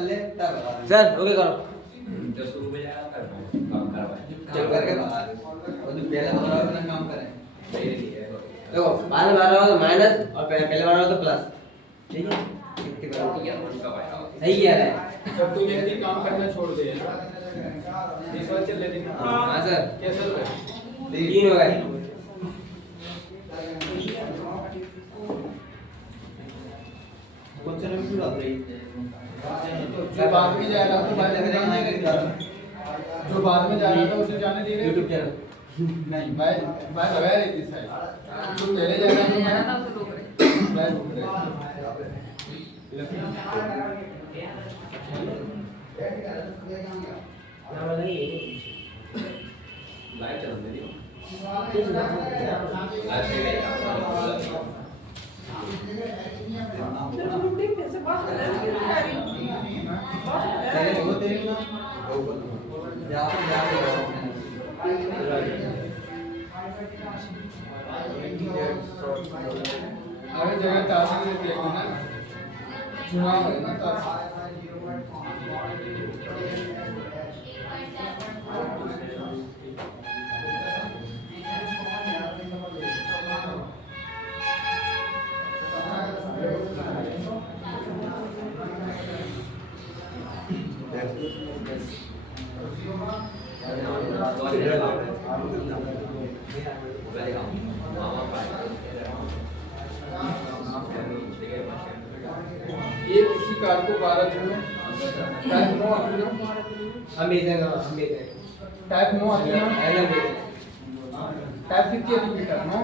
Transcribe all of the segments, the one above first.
Sir okay करो जो शुरू में जाएगा कर काम करवाए चल करके बता दे और जो पहले बता रहा था काम करें देखो बाद में बता रहा हो तो माइनस और पहले बता रहा हो तो प्लस ठीक है कितने करो उनका पाएगा सही है सर तू यदि काम करना छोड़ दे इस बार चल लेते हैं हां सर कैसे हो गए 3 हो गए कौन से नंबर पूरा रही जो बाद में जा रहा था बाद में जाने दे रहा जो बाद में जा रहा था उसे जाने दे रहे YouTube चैनल नहीं मैं लगा रही थी साइड जो पहले जा रहा था मैं रुक रहा लाइव चल रही है लाइव से चैनल होते हैं ना या अरे जगह तासी में देखो ना चुनाव है ना तासी ये किसी कार को 12 दिन में टाइप नो आती है हम भेजेंगे टाइप नो आती है एलएम टाइप कितनी है मीटर नो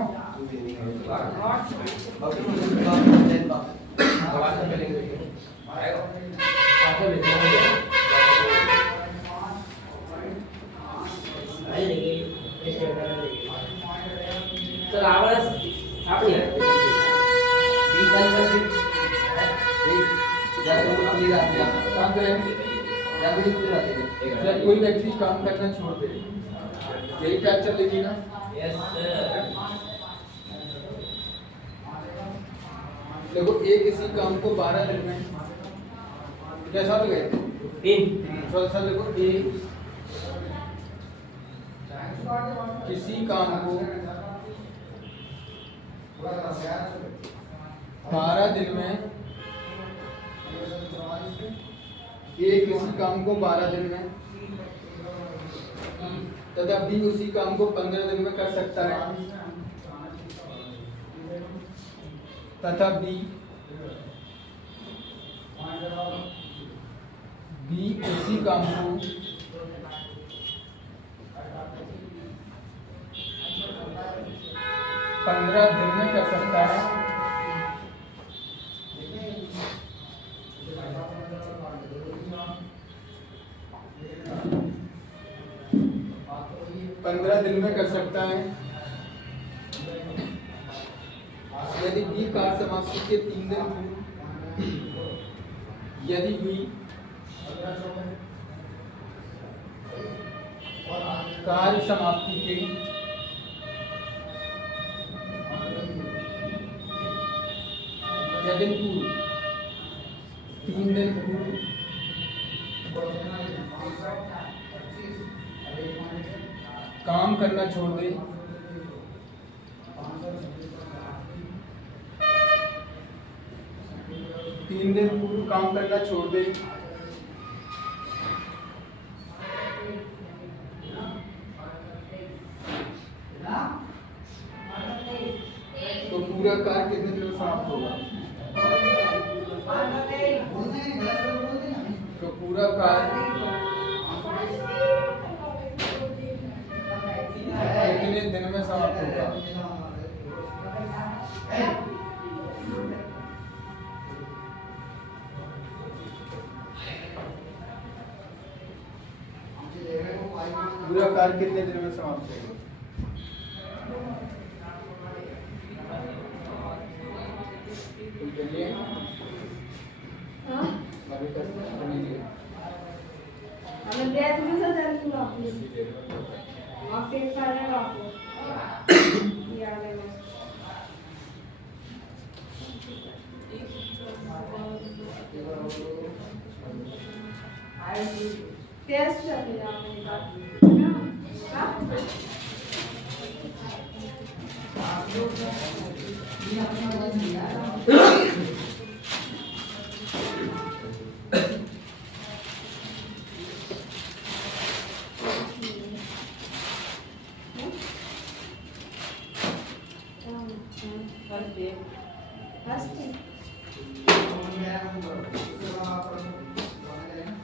व्हाट्सएप पे लिंक आएगा आगे भेजेंगे आई देखिए इस सर आवाज आपने ठीक है सर कोई व्यक्ति काम करना छोड़ दे यही टाइप चलेगी ना यस सर देखो एक इसी काम को 12 दिन में कैसा तो गए 3 सर देखो एक किसी काम को 12 दिन में एक इसी काम को 12 दिन में तथा बी उसी काम को 15 दिन में कर सकता है तथा बी उसी काम को 15 दिन में कर सकता है यदि बी कार्य समाप्ति के 3 दिन यदि बी कार्य समाप्ति के 3 दिन पूर्व काम करना छोड़ दे तीन दिन पूर्व काम करना छोड़ दे तो पूरा कार्य कितने दिन में समाप्त होगा तो पूरा कार्य कितने दिन में समाप्त होगा पूरा कार्य कितने दिन में समाप्त होगा हमें दे दूँ सर जल्दी वापस आप एक सारे वापस याद है Thank you. टेस्ट चले जाने का हाँ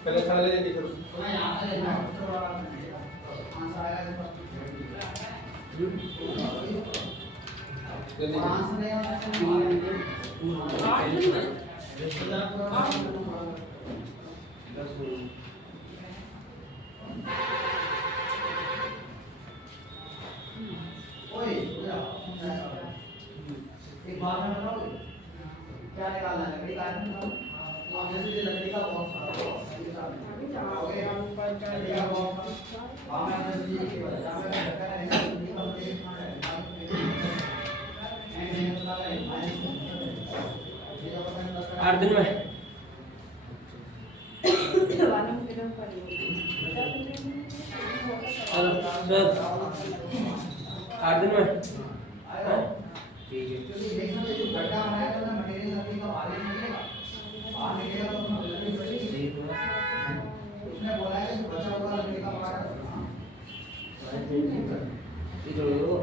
पहले साले ले देखो एक बार में बताओ क्या निकालना है लकड़ी काटना है जैसे ये लकड़ी का बॉक्स आठ दिन में चलो सर 8 दिन में हाँ? ठीक है गड्ढा बनाया तो मटेरियल लकड़ी का बाहर निकलेगा बाहर निकलेगा तो उसने बोला है कि बचा हुआ लकड़ी का बाहर ये जोड़ो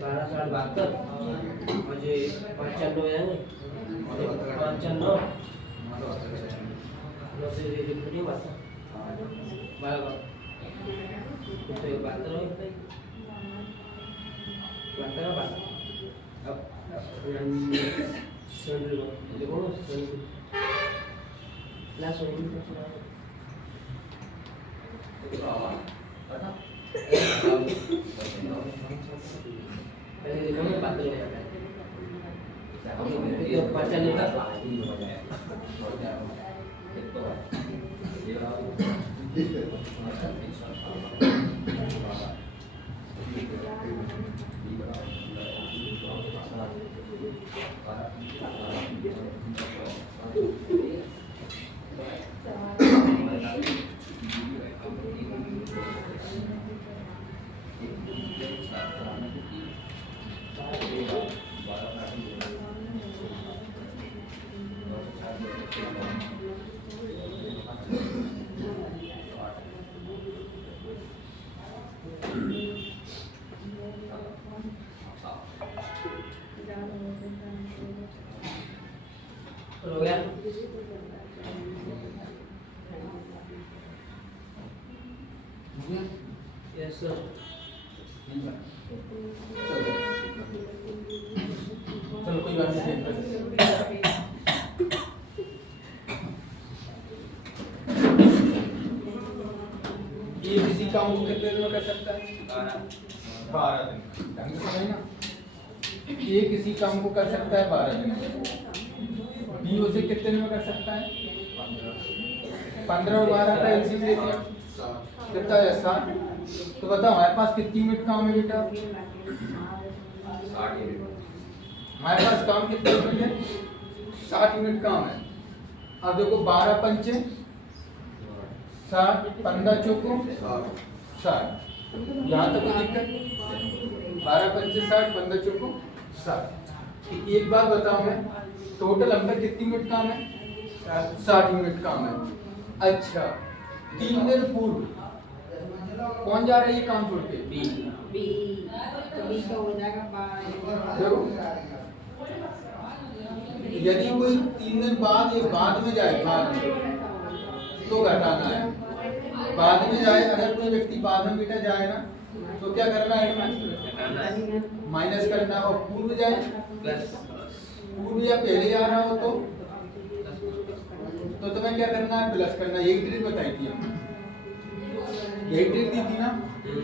बारह साठ बहत्तर मुझे 95 हो जाएंगे 95 9 से नहीं बचता 12 तो एक 72 हो गई 72 अब सेंट्रल देखो सेंट्रल क्लास हो गई पहले देखो मैं बात करूँगा ये 95 का हो गया यस सर चलो कोई बात नहीं ये किसी काम को कितने दिन में कर सकता है 12 दिन ढंग से समझना ये किसी काम को कर सकता है 12 दिन में बी उसे कितने दिन में कर सकता है 15 और 12 का एलसीएम लेते हैं कितना है 7 तो बताओ हमारे पास कितनी मिनट काम है बेटा हमारे पास काम कितने मिनट है 60 मिनट काम है अब देखो 12 पंचे 60 15 चौको 60 यहाँ तक कोई दिक्कत 12 पंचे 60 15 चौको 60 एक बात बताओ मैं टोटल हम तक कितनी मिनट काम है 60 मिनट काम है अच्छा 3 दिन पूर्व कौन जा रहा है ये काम छोड़ के बी कभी तो हो जाएगा देखो यदि कोई 3 दिन बाद ये बाद में जाए बाद में तो घटाना है बाद में जाए अगर कोई व्यक्ति बाद में बेटा जाए ना तो क्या करना है माइनस करना है और पूर्व जाए प्लस पूर्व या पहले जा रहा हो तो तुम्हें क्या करना है प्लस करना है एक ट्रिक बताई थी हमने यही ट्रिक दी थी ना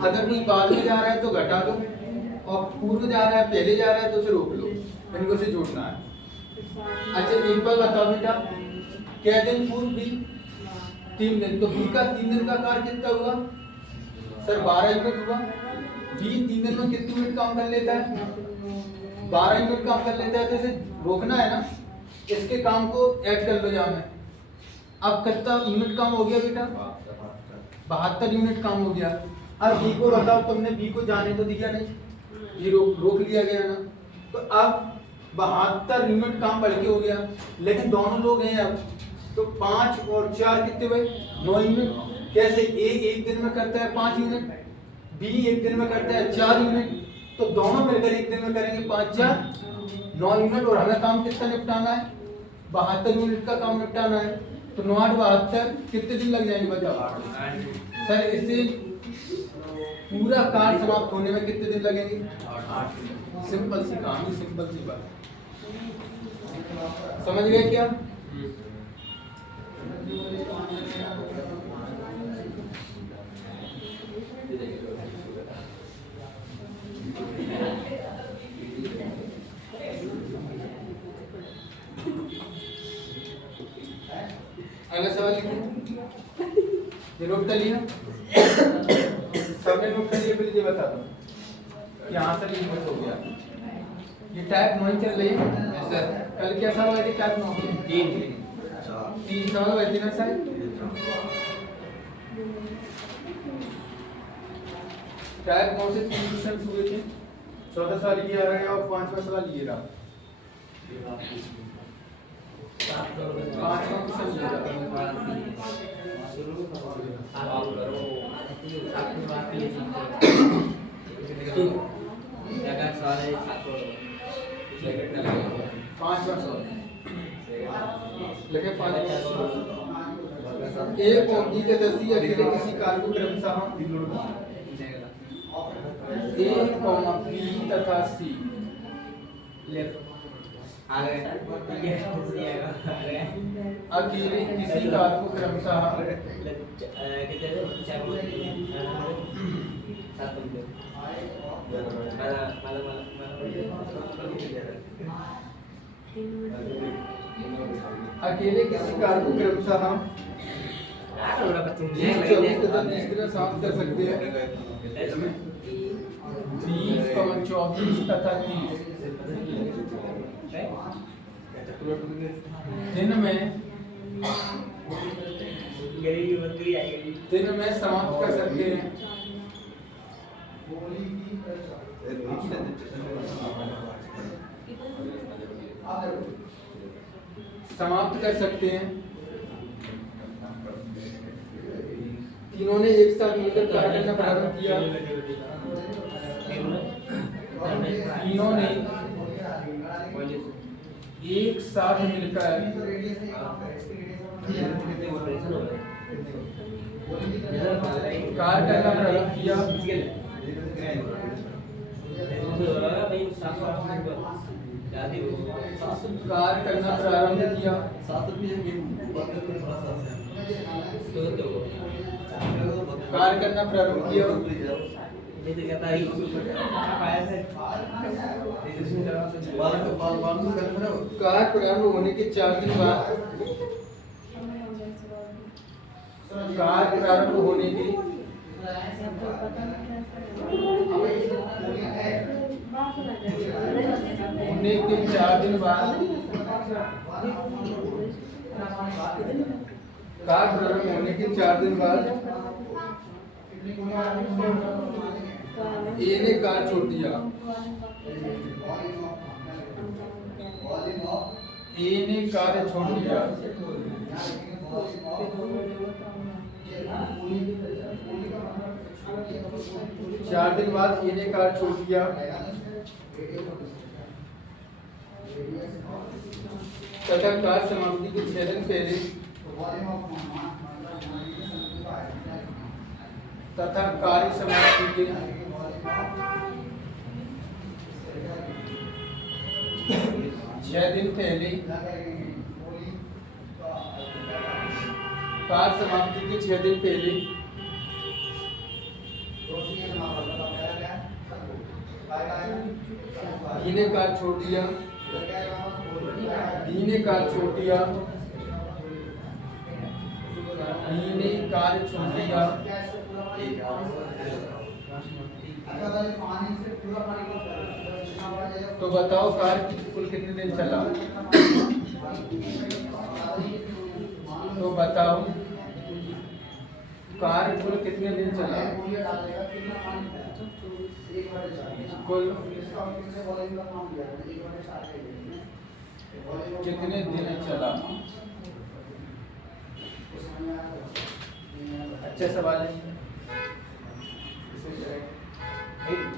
अगर कोई बाद में जा रहा है तो घटा दो और पूर्व जा रहा है पहले जा रहा है तो उसे रोक लो इनको से जोड़ना है अच्छा एक बार बताओ बेटा, क्या दिन पूर्व भी 3 दिन, तो बी का 3 दिन का कार्य कितना हुआ सर? 12 यूनिट हुआ। बी 3 दिन में कितने यूनिट काम कर लेता है? 12 यूनिट काम कर लेता है। तो इसे रोकना है ना, इसके काम को ऐड कर लो यहाँ में। अब कितना यूनिट काम हो गया बेटा? 72 यूनिट काम हो गया। अब बी को बताओ, तुमने बी को जाने तो दिया नहीं, ये रोक लिया गया ना। तो अब 72 यूनिट काम बढ़ के हो गया, लेकिन दोनों लोग हैं अब, तो 5 और 4 कितने हुए? 9 यूनिट। कैसे? ए एक दिन में करता है 5 यूनिट, बी एक दिन में करता है 4 यूनिट, तो दोनों मिलकर एक दिन में करेंगे 5 4 9 यूनिट। और हमें काम कितना निपटाना है? 72 यूनिट का काम निपटाना है। तो 9 8 72 कितने दिन लग जाएंगे बताओ सर? इसे पूरा कार्य समाप्त होने में कितने दिन लगेंगे? 8। सिंपल सी कहानी, सिंपल सी बात, समझ गए क्या? अगला सवाल लिखिए। ये नोट कर लिया सबने? नोट कर लिया? फिर ये बता दो कि यहाँ से लिमिट हो गया। ये टाइप 9 चल रही है सर। कल क्या सवाल है? टाइप 9 3 सवाल हुए थे ना सर? टाइप 9 से 3 क्वेश्चन हुए थे। चौथा सवाल ये आ रहा है और 5वां सवाल ये रहा। 5वां क्वेश्चन ये रहा। एक औंधी के दस्ती अकेले किसी कार को क्रमशः ए, बी तथा सी अकेले किसी कार को क्रमशः अकेले किसी कार को क्रमशः 20 24 तथा 30 दिन समाप्त कर सकते हैं। 20 24 तथा 30 दिन में समाप्त कर सकते हैं। समाप्त कर सकते हैं। तीनों ने एक साथ मिलकर कार्य करना प्रारंभ किया। तीनों ने एक साथ मिलकर कार्य करना प्रारंभ किया। कार्य करना प्रारंभ किया। कार्य करना प्रारंभ किया। कार्य प्रारंभ होने के 4 दिन बाद कार्य प्रारंभ होने के 4 दिन बाद कार्य प्रारंभ होने के 4 दिन बाद ए ने कार्य छोड़ दिया। ए ने कार्य छोड़ दिया। 4 दिन बाद ए ने कार्य छोड़ दिया तथा कार्य समाप्ति के 6 दिन पहले तथा कार्य समाप्ति के 6 दिन पहले कार्य समाप्ति के 6 दिन पहले इन्हें कार्य छोड़ दिया बी ने कार छोड़ दिया, बी ने कार छोड़ दिया। तो बताओ कार कुल कितने दिन चला? तो बताओ कार कुल कितने दिन चला? कुल कितने दिन चला? अच्छा सवाल है।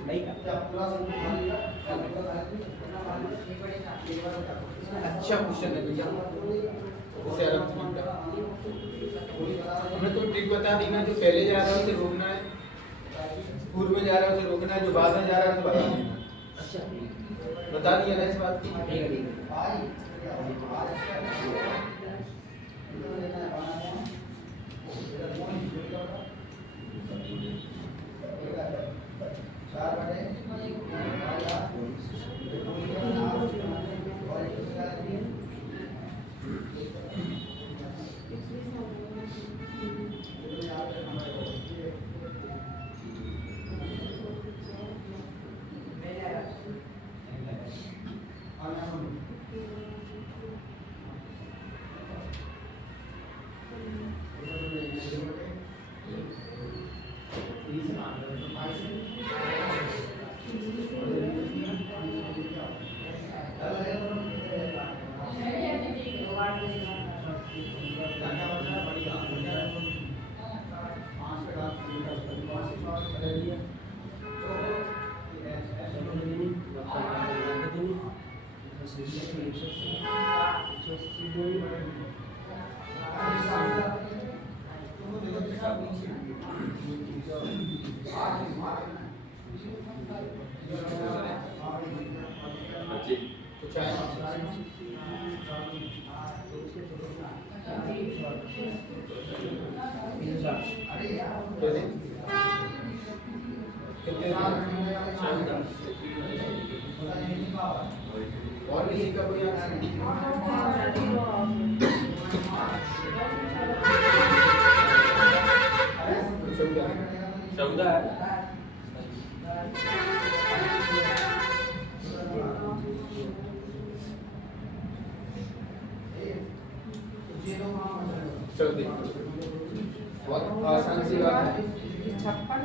नहीं का अच्छा क्वेश्चन है भैया, इसे आराम से निपटा। हमें तो ट्रिक बता दी ना, जो पहले जा रहा है उसे रोकना है, पूर्व में जा रहा है उसे रोकना है, जो बाद में जा रहा है उसे बता देना। अच्छा बता दिया ना इस बात की। ठीक है ठीक है। और किसी का कोई आंसर नहीं? चौदह है। चलो देखो, बहुत आसान सी बात है। 56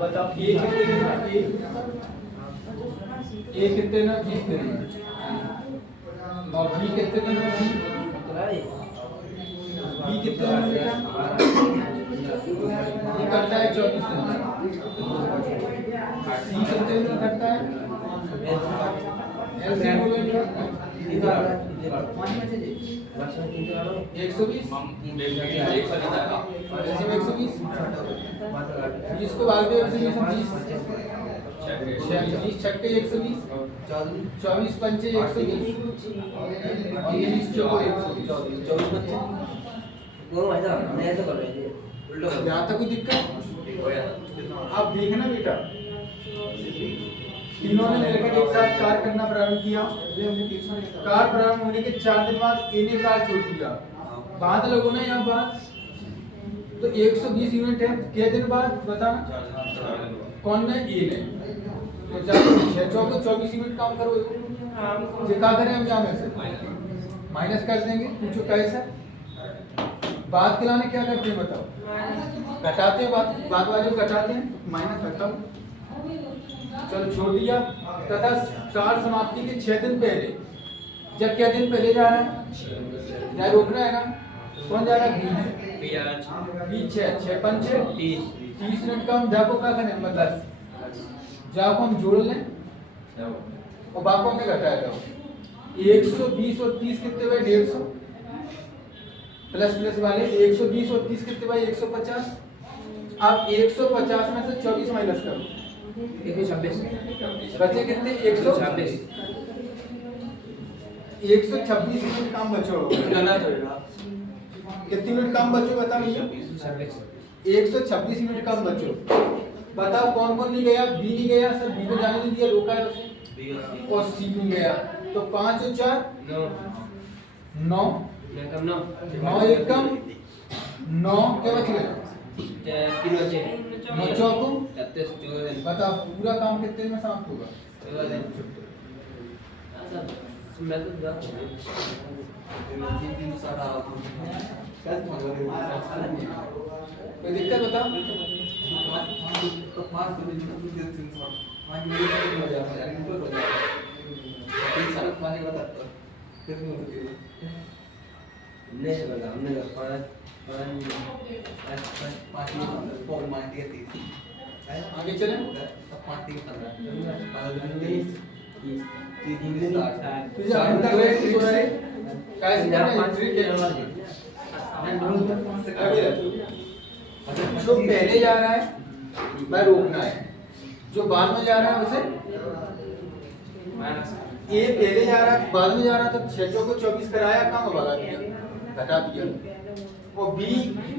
बताओ ए कितने दिन में, ए कितने ना 20 दिन में, और बी कितने दिन में, बी कितने दिन में ये करता है 24 दिन में, सी कितने दिन में करता है, एलसी बोलेंगे 120 और एलसी में 120, इसको भाग दे 120 20 छक्के 120, 24 पंचे 120 और 20 चौको 120, 24 बच्चे वो ऐसा नहीं ऐसा कर रहे थे उल्टा यहाँ तक कोई दिक्कत? आप देखना बेटा, तीनों ने मिलकर एक साथ कार करना प्रारंभ किया। कार प्रारंभ होने के 4 दिन बाद ए ने कार छोड़ दिया, बाद लोगों ने यहाँ बाद तो 120 यूनिट है, कितने दिन बाद बताना? कौन ने? ए ने। तो 6 चौके 24 यूनिट काम करो, जो क्या करें हम यहाँ में से माइनस कर देंगे। पूछो कैसा? बाद के लाने क्या करते हैं बताओ? घटाते हैं, बाद वाले घटाते हैं, माइनस घटाओ। चलो छोड़ दिया। तथा कार समाप्ति के 6 दिन पहले, जब क्या दिन पहले जा रहा है, या रोकना है ना, कौन जा रहा है? बीच 6 पंचे 30 मिनट का हम जाको क्या करें? मतलब जाको हम जोड़ लें और बाकों में घटाया जाओ। 120 और 30 कितने हुए? 150 प्लस प्लस वाले 120 और 30 कितने भाई? 150। अब 150 में से 24 माइनस करो, 126 बचे कितने? 126। 126 यूनिट काम बचो, कितने यूनिट काम बचो बता भैया? 126 यूनिट काम बचो। बताओ कौन कौन नहीं गया? बी नहीं गया सर, बी को जाने नहीं दिया, रोका है उसे। बी और सी और सी नहीं गया, तो 5 और 4 9 9, मैं कम 9 9 एक कम 9, क्या बच गया? 3 बचे 9 चौको। 33 14 दिन बताओ पूरा काम कितने में समाप्त होगा? 14 दिन मैं तो जा कोई दिक्कत बताओ? हमने आगे चलें। तुझे हम कर रहे हैं किस हो रहा है? कैसे कर रहे हैं? ट्रिक है। आगे रख। जो पहले जा रहा है वह रोकना है, जो बाद में जा रहा है उसे ए पहले जा रहा है बाद में जा रहा है, तो 6 को 24 कराया, काम भगा दिया, घटा दिया। और बी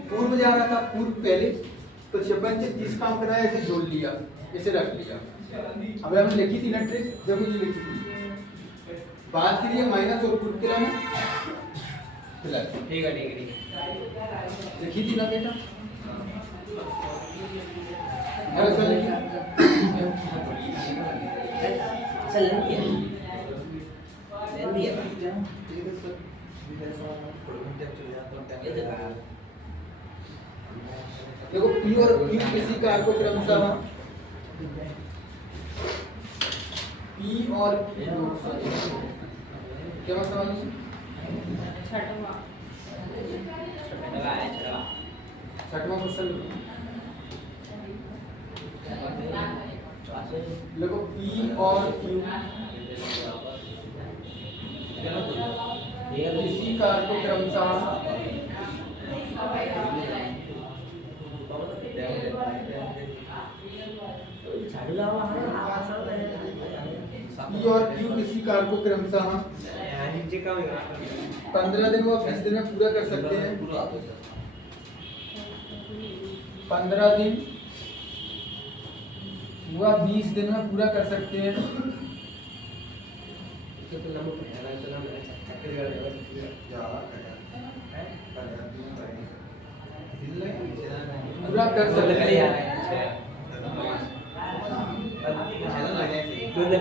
पूर्व में जा रहा था, पूर्व पहले, तो 56 से 30 काम कराया, ऐसे जोड़ लिया, इसे रख लिया। अब हमने लिखी थी ना ट्रिक, जब मुझे लिखी थी बात के लिए माइनस और पूर्व के लिए प्लस। ठीक है लिखी थी ना बेटा? अरे सर लिखी देखो पी और क्यू किसी कार को क्रमशः पी और क्यू क्या मतलब है? छठवां क्वेश्चन देखो पी और क्यू किसी कार को क्रमशः पी और क्यू किसी कार को क्रमशः 15 दिन व 20 दिन में पूरा कर सकते हैं। 15 दिन व 20 दिन में पूरा कर सकते हैं। पूरा कर सकते हैं।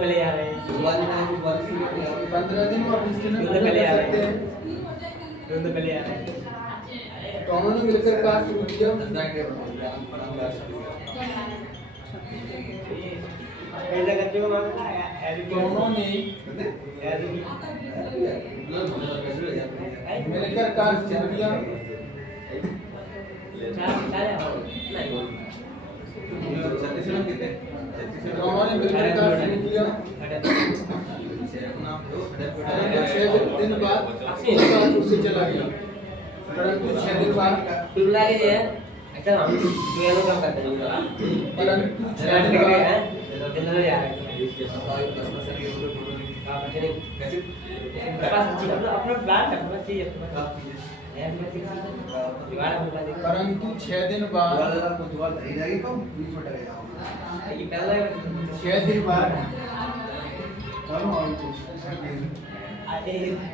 15 दिन और 20 दिन में पूरा कर सकते हैं। दोनों ने मिलकर कार शुरू किया। दोनों ने मिलकर कार शुरू किया। दोनों ने मिलकर कार शुरू किया। 6 दिन बाद छूट से चला गया, परंतु 6 दिन बाद परंतु 6 दिन परंतु 6 दिन बाद 6 दिन बाद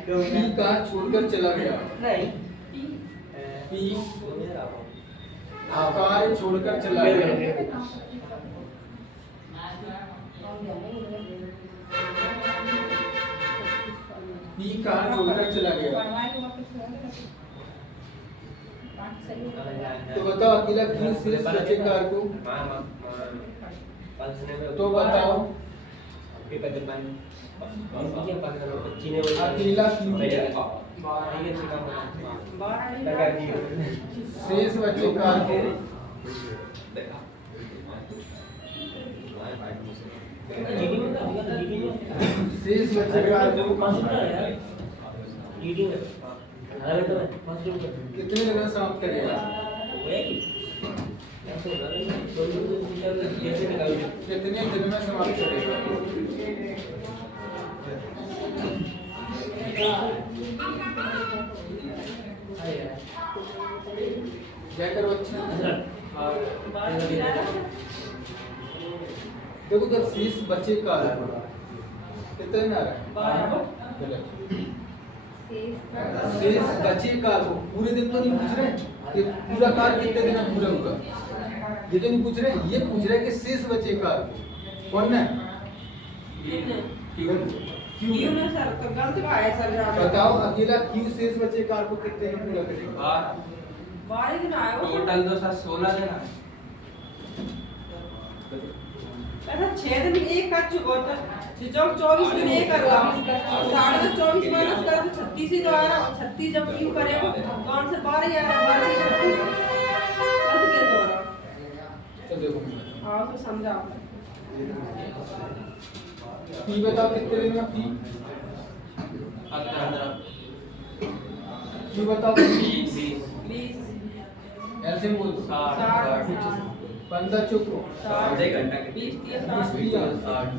पी कार छोड़कर चला गया। पी कार छोड़कर चला गया। पी कार छोड़कर चला गया। तो बताओ अकेला क्यों शेष बचे कार को? तो बताओ अकेला क्यों शेष बचे कार को? शेष बचे कार को कितने दिन में समाप्त करेगा? कितने दिन में समाप्त करेगा? क्या करो अच्छा देखो जब शेष बचे कार कितने में आ रहा है? 12 गलत। शेष शेष बचे कार को पूरे दिन तो नहीं पूछ रहे कि पूरा कार कितने दिन में पूरा होगा, ये तो नहीं पूछ रहे, ये पूछ रहे कि शेष बचे कार कौन है? क्यों में सर तो गलत का है सर जहाँ बताओ अकेला क्यू शेष बचे कार को कितने दिन पूरा करेगा? 12 दिन आए हो टोटल तो सर 16 दिन है। ऐसा 6 दिन एक कर चुका था जो 24 दिन एक कर रहा 24 माइनस कर तो 36 ही तो आ रहा 36 जब क्यू करेगा कौन से 12 ही आ रहा 12 ही 36 गलत क्या तो रहा चल देखो हाँ तो समझाओ पी बताओ कितने दिन में पी? 15 क्यू बताओ 20 एलसीएम बोल दो 60 15 चुप रहो 6 घंटा के 20 30 20 दिया 60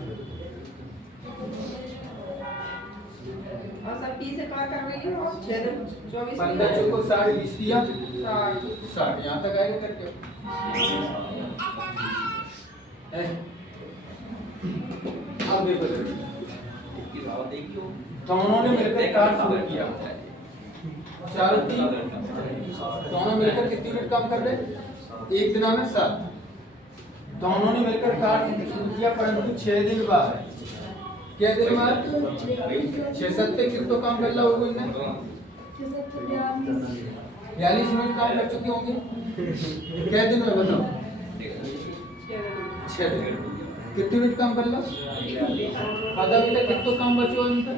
और सब पी से कार कर रही हो 6 दिन 24 15 चुप को 60 20 दिया 60 60 यहाँ तक आएगा करके अब देखो की भाव देखियो दोनों ने मिलकर कार शुरू किया चारों तीन दोनों मिलकर कितनी मिनट काम कर रहे? एक दिन में 7 दोनों ने मिलकर कार शुरू किया परंतु 6 दिन बाद क्या दिन बाद 6 7 कितना काम कर रहा होगा इन्हें 42 मिनट काम कर चुके होंगे क्या दिन में बताओ 6 दिन कितने मिनट काम कर लो आधा घंटा कितना काम बचो इनका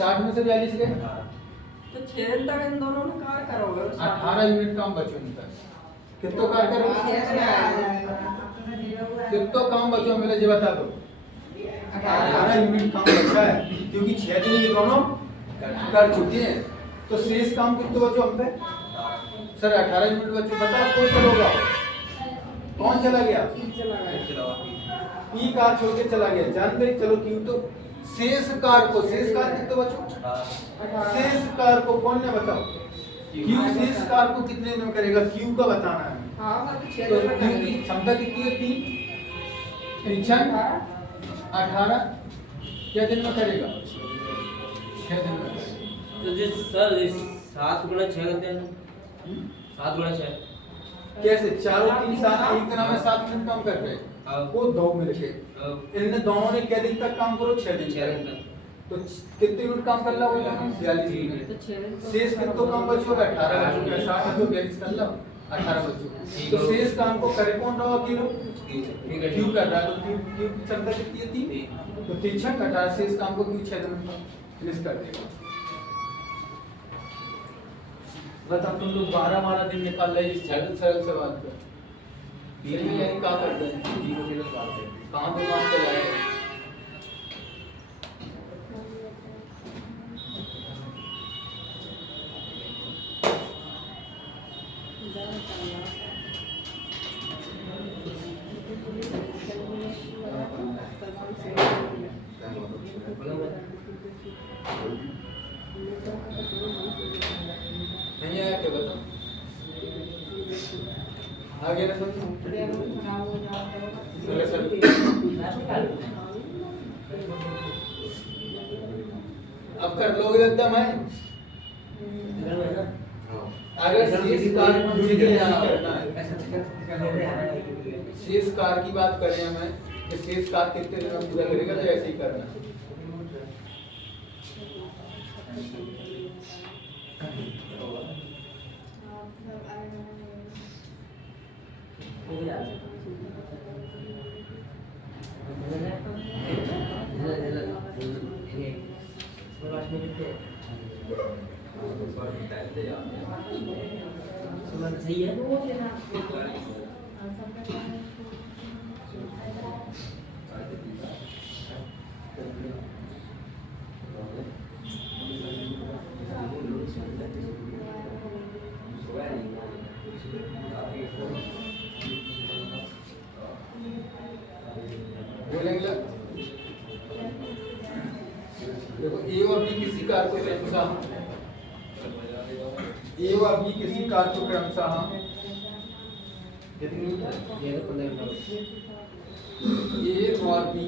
60 में से 42 गए तो 6 दिन तक इन दोनों ने कार करोगे 18 यूनिट काम बचो इनका कितना कार करोगे कितना काम बचो मेरे जी बता दो 18 यूनिट काम बचा है क्योंकि 6 दिन ये दोनों कर चुके हैं तो शेष काम कितना बचो हम पे सर 18 यूनिट बचो बताओ कौन चलोगा कौन चला गया चला गया ई कार छोड़ के चला गया जान दे चलो क्यों तो शेष कार कितना बचो शेष कार को कौन ने बताओ क्यू शेष कार को कितने दिन में करेगा क्यू का बताना है हाँ सर 6 तो दिन में क्यू की करेंगे क्षमता कितनी है 3 18 क्या दिन में करेगा 6 दिन में तो जिस सर 7 गुना 6 करते हैं 7 गुना 6 कैसे चारों 3 7 एक दिन में 7 मिनट काम कर रहे हैं वो दो मिलके इनने दोनों ने क्या दिन तक काम करो 6 दिन 6 दिन तक तो कितने मिनट काम कर ला होगा 42 मिनट तो 6 दिन शेष कितना काम बचो 18 बचो 60 है तो 42 कर लो 18 बचो तो शेष काम को करे कौन रहा किलो क्यू कर रहा है तो क्यू की क्षमता कितनी है 3 तो 3 6 18 शेष काम को क्यू 6 दिन में फिनिश कर देगा बता तुम लोग 12 दिन निकाल रहे इस सरल सवाल पे तीन में यानी क्या करते हैं कहाँ दिमाग चलाएगा नहीं आया क्या बताओ आगे ना समझो अब कर लोगे एकदम है अगर शेष कार करना है शेष कार की बात करें हमें कि शेष कार कितने दिन में पूरा करेगा तो ऐसे ही करना है सही है बोलेंगे देखो ए और बी किसी कार को क्रमशः ए और बी किसी कार को क्रमशः कितनी ये तो 15 मिनट ए और बी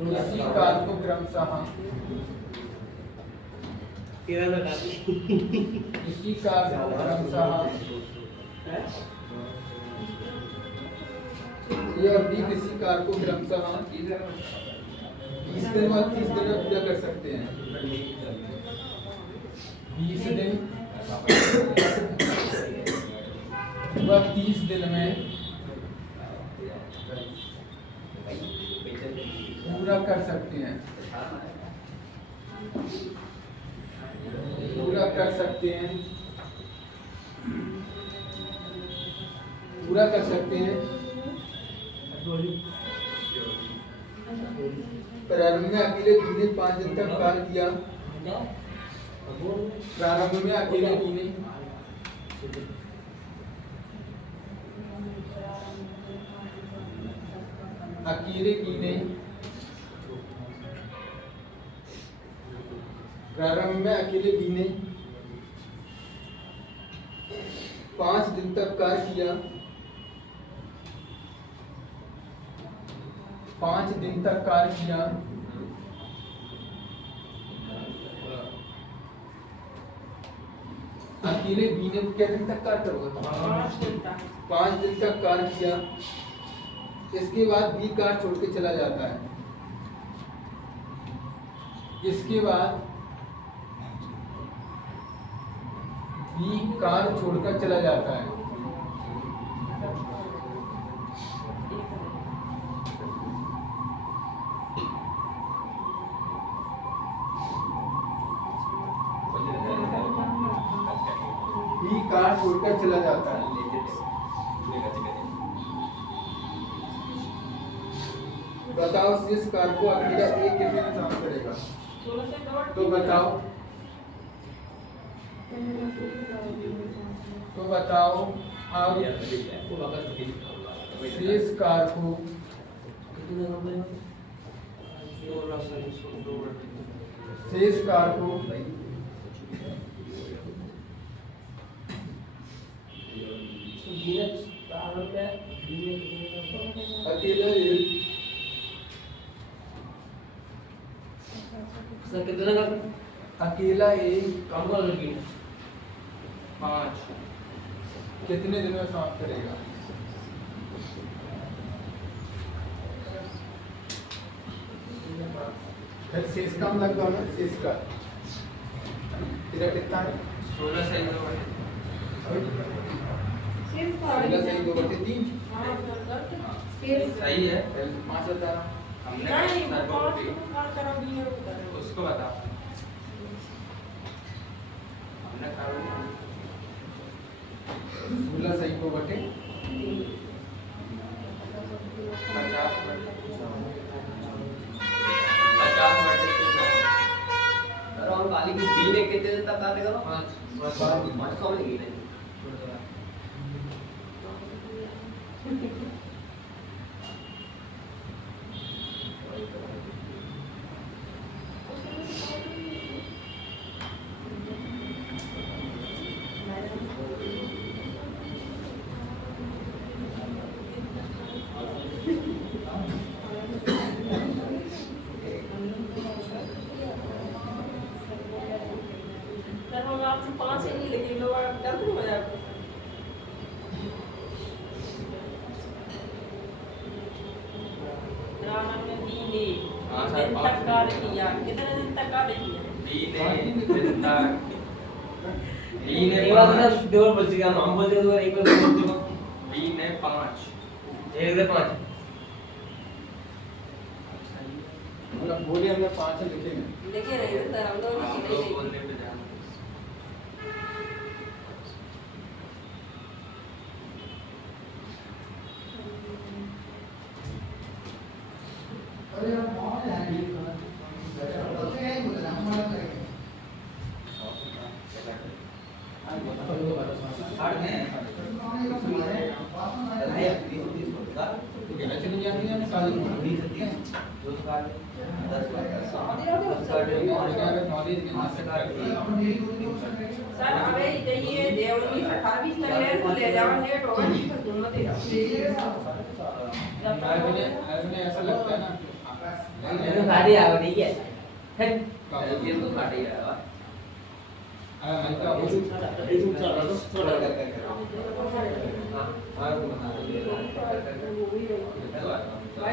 किसी कार को क्रमशः किसी कार को क्रमशः ए और बी किसी कार को क्रमशः 20 दिन बाद 30 दिन में पूरा कर सकते हैं। 20 दिन व 30 दिन में पूरा कर सकते हैं। पूरा कर सकते हैं। पूरा कर सकते हैं। प्रारंभ में अकेले बी ने 5 दिन तक कार्य किया। प्रारंभ में अकेले बी ने प्रारंभ में अकेले बी ने 5 दिन तक कार्य किया। 5 दिन तक कार्य किया। अकेले बी ने कितने दिन तक कार्य करोगे? 5 दिन तक कार्य किया। इसके बाद बी कार छोड़ के चला जाता है। इसके बाद बी कार छोड़कर चला जाता है। बी कार छोड़कर चला जाता है। बताओ इस कार को अकेला एक कितने में साफ करेगा? तो बताओ आप शेष कार को अकेला कितने का अकेला एक काम कर लगी 5 कितने दिन में साफ करेगा? फिर शेष काम लग गया ना। शेष का तेरा कितना है? 16 से 2 सिर्फ 16 से 2/3 सही है। 5 होता है। हमने नहीं सर को भी उसको उसको बता हमने कहा 16 से 2/3 50 और वाली की बी ने कितने दिन तक कार्य करो? 500 में लगी नहीं। सर हम आपसे 5 ही नहीं लगे लोग गलत हो जाएगा। प्रारंभ में बी ने हाँ, सर, दिन 5 तक कार्य किया। कितने दिन तक कार्य किया? बी ने ये बात ना दो बच गया हम बोलते तो एक बार बोलते हो बी ने 5 1 से 5 मतलब बोले हमने 5 लिखे हैं। देखिए नहीं सर हम लोग हाँ, नहीं लोग नहीं बोलने पे ध्यान अरे यार कौन है ये तो क्या ही बोल रहा हमारा तो साठ में कौन है लोग हमारे पास में अरे 20 का तो कहना चली जाती है साल में 20 जो तो काट 10 शादी हो गई उससे। नॉलेज के मास्टर कार्ड अपन यही बोल रहे हैं सर अबे ये देवनी 18-20 तक ले जाओ लेट होगा तुम मत ही अरविंद ऐसा लगता है ना ये तो गाड़ी आ गई है ये तो खाड़ी है मैं क्या भाई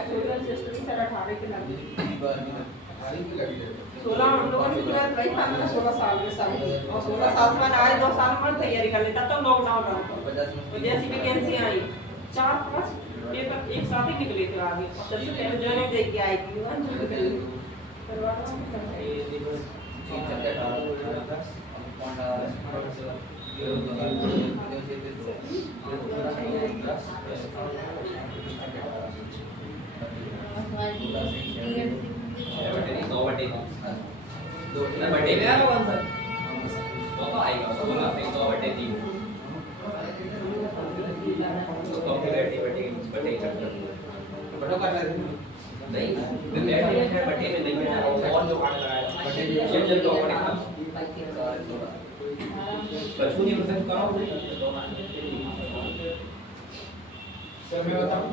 सोलर सिस्टम ही सर 18 के लगे सारी की लगी है 16 हम लोगों ने पूरा वही था ना 16 साल में सब और 16 साल में आए 2 साल में तैयारी कर लेता तो लॉकडाउन रहा तो जैसी वैकेंसी आई 4-5 पेपर एक साथ ही निकले थे आगे सबसे पहले जो ने देख के आई थी बटे में आएगा कौन सा वो तो आएगा वो तो आपने 2 बटे 3 तो कॉम्प्लीमेंट्री बटे चैप्टर बटो कर रहे थे नहीं बटे में नहीं है और जो काट लगाया बटे ये जब तो अपने पास बचू नहीं मतलब करो सर मैं बताऊं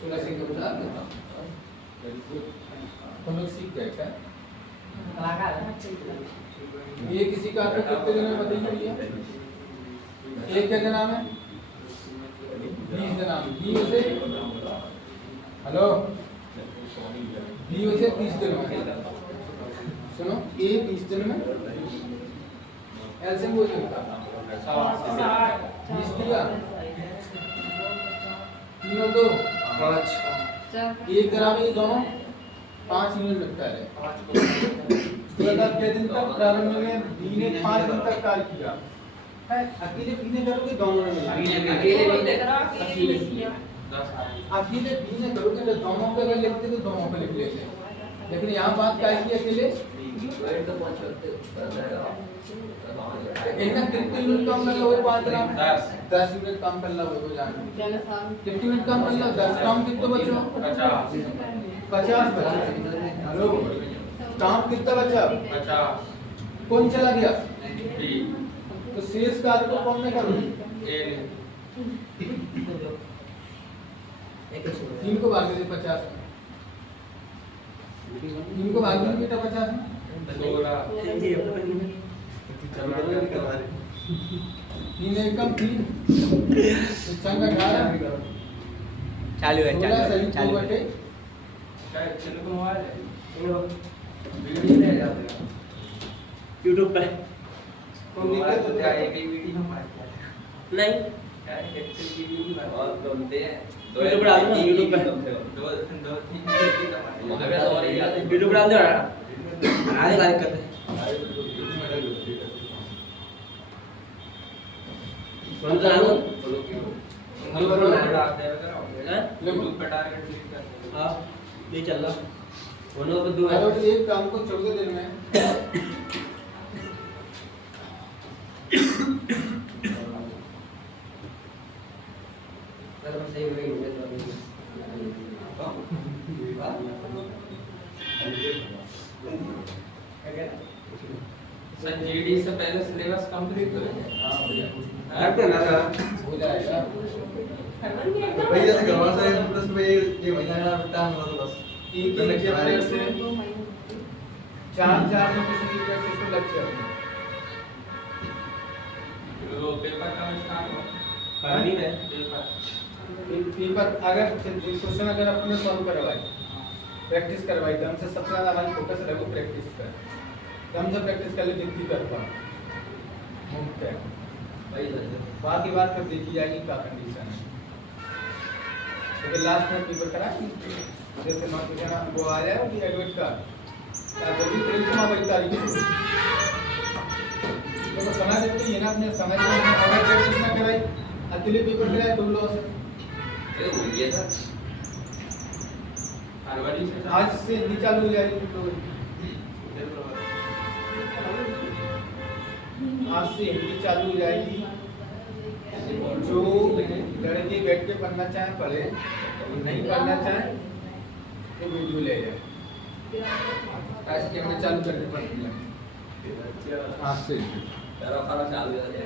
16 से बता हम लोग सीख गए क्या ये किसी का आपको कितने दिन में बताइए भैया एक क्या नाम है 20 दिन नाम बी उसे हेलो बी उसे 30 दिन में सुनो ए 20 दिन में एलसीएम बोल देता 20 दिया 3 और 2 5 एक ग्राम ये दोनों 5 यूनिट लगता है कितने दिन तक प्रारंभ में बी ने 5 दिन तक कार्य किया है अकेले बी ने करोगे दोनों ने मिला अकेले बी ने करोगे तो दोनों पे अगर लिखते तो दोनों पे लिख लेते लेकिन यहाँ बात क्या है कि अकेले इनका कितने यूनिट काम कर लो 5 ग्राम 10 यूनिट काम कर लो वो जान कितने यूनिट काम कर लो 10 ग्राम कितने बचो 50 बचा हेलो काम कितना बचा 50 कौन चला गया तो शेष कार्य को कौन ने करूं तीन को भाग दे 50 तीन को भाग दे बेटा 50 तीन एकम 3 संग 18 चालू है चालू बटे YouTube पे तुम लिखते तो क्या एक ही वीडियो हम नहीं और बोलते हैं YouTube डाल दो YouTube पे YouTube डाल दो आगे लाइक करते कौन सा नाम हां नहीं चल रहा दोनों पे दो है एक काम को 14 दिन में सही हो गई सर जीडी से पहले सिलेबस कंप्लीट करेंगे कर देना था हो जाएगा भाई जैसे गवर्नमेंट से प्लस में ये महीना का बेटा हम लोग बस एक चैप्टर से 4 से किसी प्रैक्टिस को लक्ष्य वो पेपर का स्टार्ट हो पानी है पेपर अगर क्वेश्चन अगर अपने सॉल्व करवाए प्रैक्टिस करवाई तो हमसे सबसे ज्यादा हमारी फोकस रहेगा प्रैक्टिस पर हम से प्रैक्टिस कर ले जितनी कर पाए मुफ्त है बाकी बात फिर देखी जाएगी क्या कंडीशन है तो लास्ट में पेपर कराएंगे जैसे नोटिफिकेशन वो आ जाए कि एडमिट कार्ड जब भी 23 तारीख तो समझ देते ये ना अपने समझ में अगर प्रैक्टिस ना कराई अकेले पेपर कराए तो लॉस है ये था फरवरी से आज से हिंदी चालू हो जाएगी तो आज से हिंदी चालू हो जाएगी जो लड़के बैठ के पढ़ना चाहे पढ़े नहीं पढ़ना चाहे तो वीडियो ले जाए ऐसे कैमरे चालू करके पढ़ लिया 5 से Pero kalau selalu ada.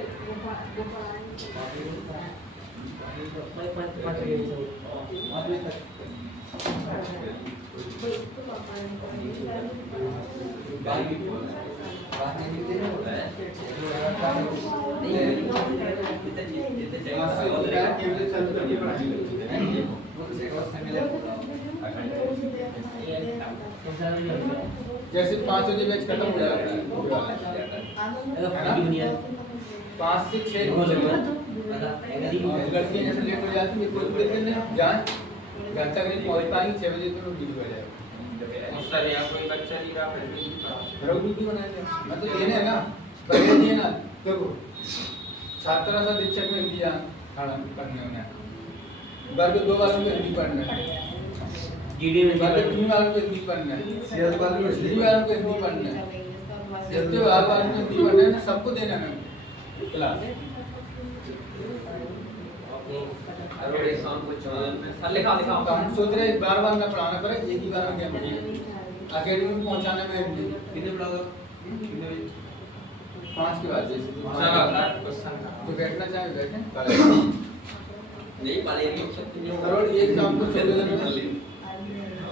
जैसे 5 बजे बैच खत्म हो जाता है 5 से 6 लड़कियां जैसे लेट हो जाती है कोई दिन में जान घर तक नहीं पहुंच पाएंगी 6 बजे तो ड्यूटी हो जाएगा Ustaz yang कोई बच्चा नहीं रहा फिर भी घरों ड्यूटी बनाएंगे मतलब ये है ना पहले नहीं है ना देखो छात्रा सा शिक्षक में दिया खाना पढ़ने में वर्ग 2 वालों को हिंदी पढ़ना है जीडी में वर्ग 3 वालों को हिंदी पढ़ना है सीएल वालों को हिंदी वालों को हिंदी पढ़ना है जितने आप वालों को हिंदी पढ़ना है ना सबको देना है क्लास और एक शाम को सर लिखा तो हम सोच रहे हैं बार बार ना पढ़ाना पड़े एक ही बार में क्या पढ़ेंगे अकेडमी में पहुंचाने में कितने पढ़ाओगे 5 के बाद जैसे जो बैठना चाहे बैठे नहीं पढ़ेगी करोड़ एक काम को छोड़ देना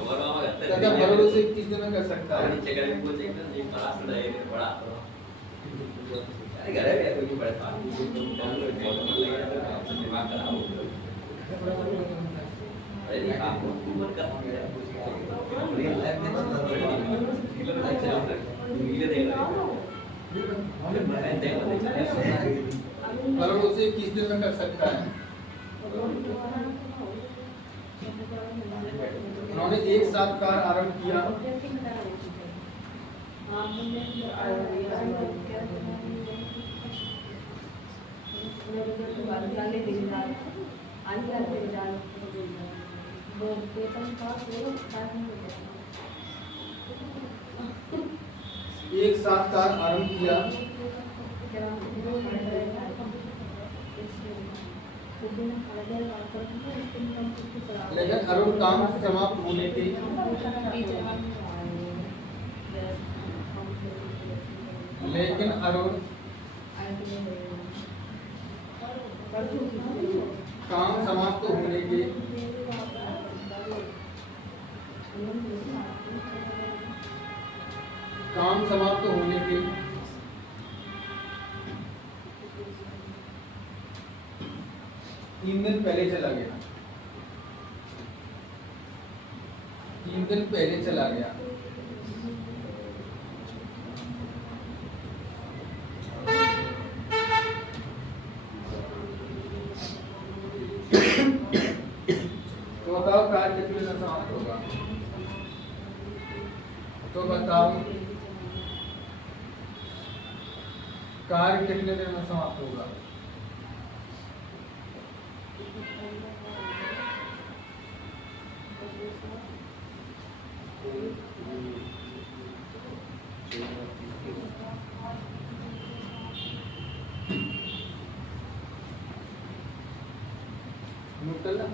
और वहां दादा करोड़ों से 21 दिन में कर सकता है नीचे करके पूछ एक क्लास में रहे पढ़ा अरे घर में कोई पढ़ता दिमाग खराब हो अरे काम को मत कर करोड़ों से 21 दिन में कर सकता है उन्होंने एक साथ कार आरंभ किया एक साथ कार आरंभ किया लेकिन अरुण काम समाप्त होने के लेकिन अरुण काम समाप्त होने के काम समाप्त होने के 3 दिन पहले चला गया 3 दिन पहले चला गया तो बताओ कार कितने दिन समाप्त होगा तो बताओ कार कितने दिन में समाप्त होगा मुतल्ला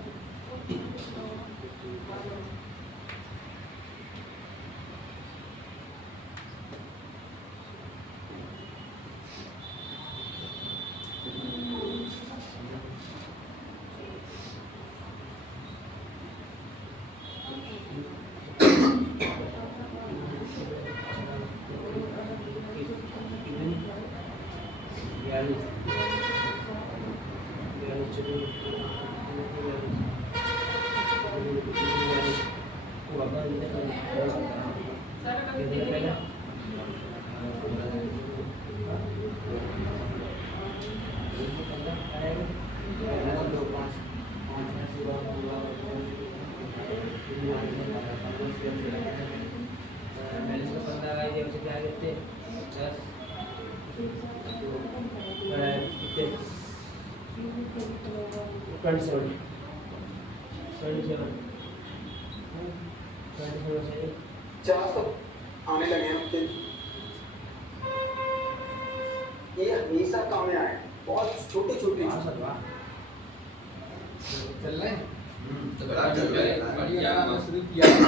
आने लगे हैं ये हमेशा काम में आए बहुत छोटे छोटे चल रहे हैं तो बड़ा चल रहा है बढ़िया शुरू किया है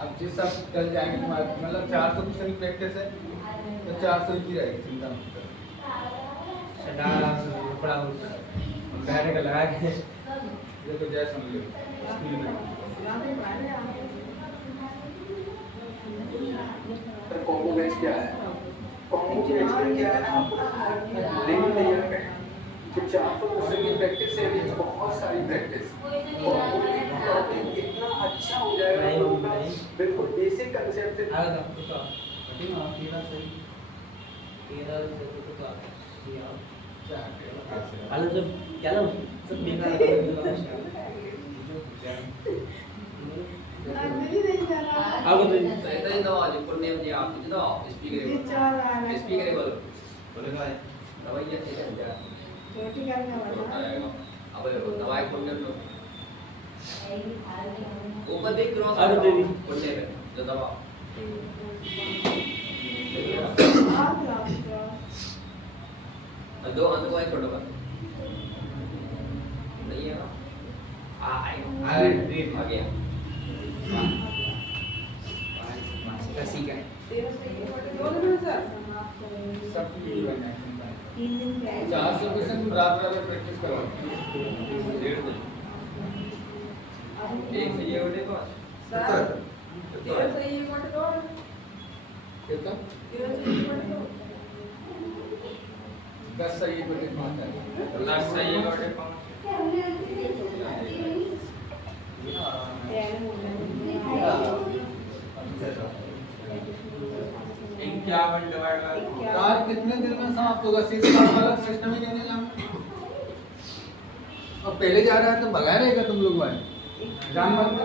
अब जिस सब चल जाएंगे तुम्हारे मतलब 400 क्वेश्चन की प्रैक्टिस है तो 400 की रहेगी, चिंता मत करो। बैठने का लगा के ये तो जय सुन लो स्कूल में। कॉम्बो बेच क्या है? कॉम्बो बेच क्या है? लिंक तैयार करें तो 400% की प्रैक्टिस से भी बहुत सारी प्रैक्टिस इतना अच्छा हो जाएगा तो बिल्कुल बेसिक कंसेप्ट से क्या ना सब बेकार आगो तो Saya tahu aja pernah dia apa itu tahu speaker baru. Boleh nggak? Tahu aja saya aja. रोटी करने वाला Apa ya? Tahu aja pernah tu. ऊपर देख क्रॉस आगे दे दी। पढ़ने में जो दबा दो अंत को एक छोड़ दो नहीं है ना आ गया कैसी का है सब की बनना है, चिंता नहीं। 3 दिन के 400 क्वेश्चन तुम रात रात में प्रैक्टिस करो। एक से ये उठे पाँच कितना 10 सही बटे 5 है। लास्ट से ये उठे पाँच इक्यावन डिवाइड बाय कार कितने दिन में समाप्त होगा? सिस्टम वाला सिस्टम ही नहीं जाना। और पहले जा रहा है तो भगा रहेगा तुम लोग भाई जान मत दो।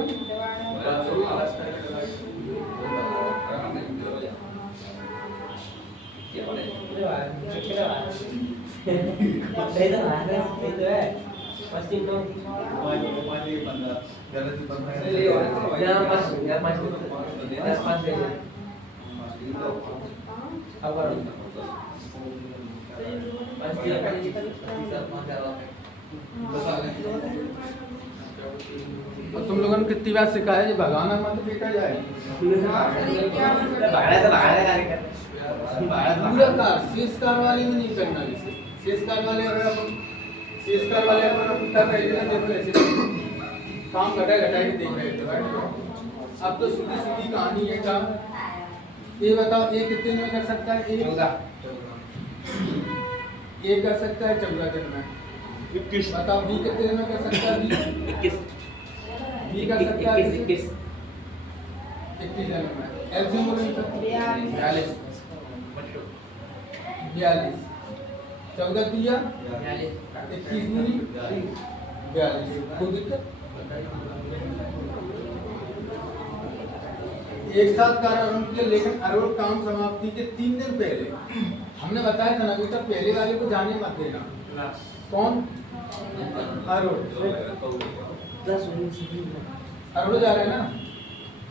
और तुम लोगों ने कितनी बार सिखाया जी भगाना मत बेटा जाए पूरा कार शेष कार वाले में नहीं करना। जैसे शेष कार वाले अगर अपन पुट्टा कर देना देखो ऐसे काम घटा घटा के देख रहे थे। अब तो सीधी सीधी कहानी है काम। ये बताओ ए कितने दिन में कर सकता है? ए कर सकता है 14 दिन में। 21 बताओ बी कितने दिन में कर सकता है? 21 बी कर सकता है 21 दिन में। एलसीएम बोलो 42 14 दिया 21 दूनी 42 कोई दिक्कत? एक साथ कार्य आरंभ किया लेकिन अरुण काम समाप्ति के 3 दिन पहले हमने बताया था ना बेटा पहले वाले को जाने मत देना। कौन? अरुण अरुण जा रहे हैं ना।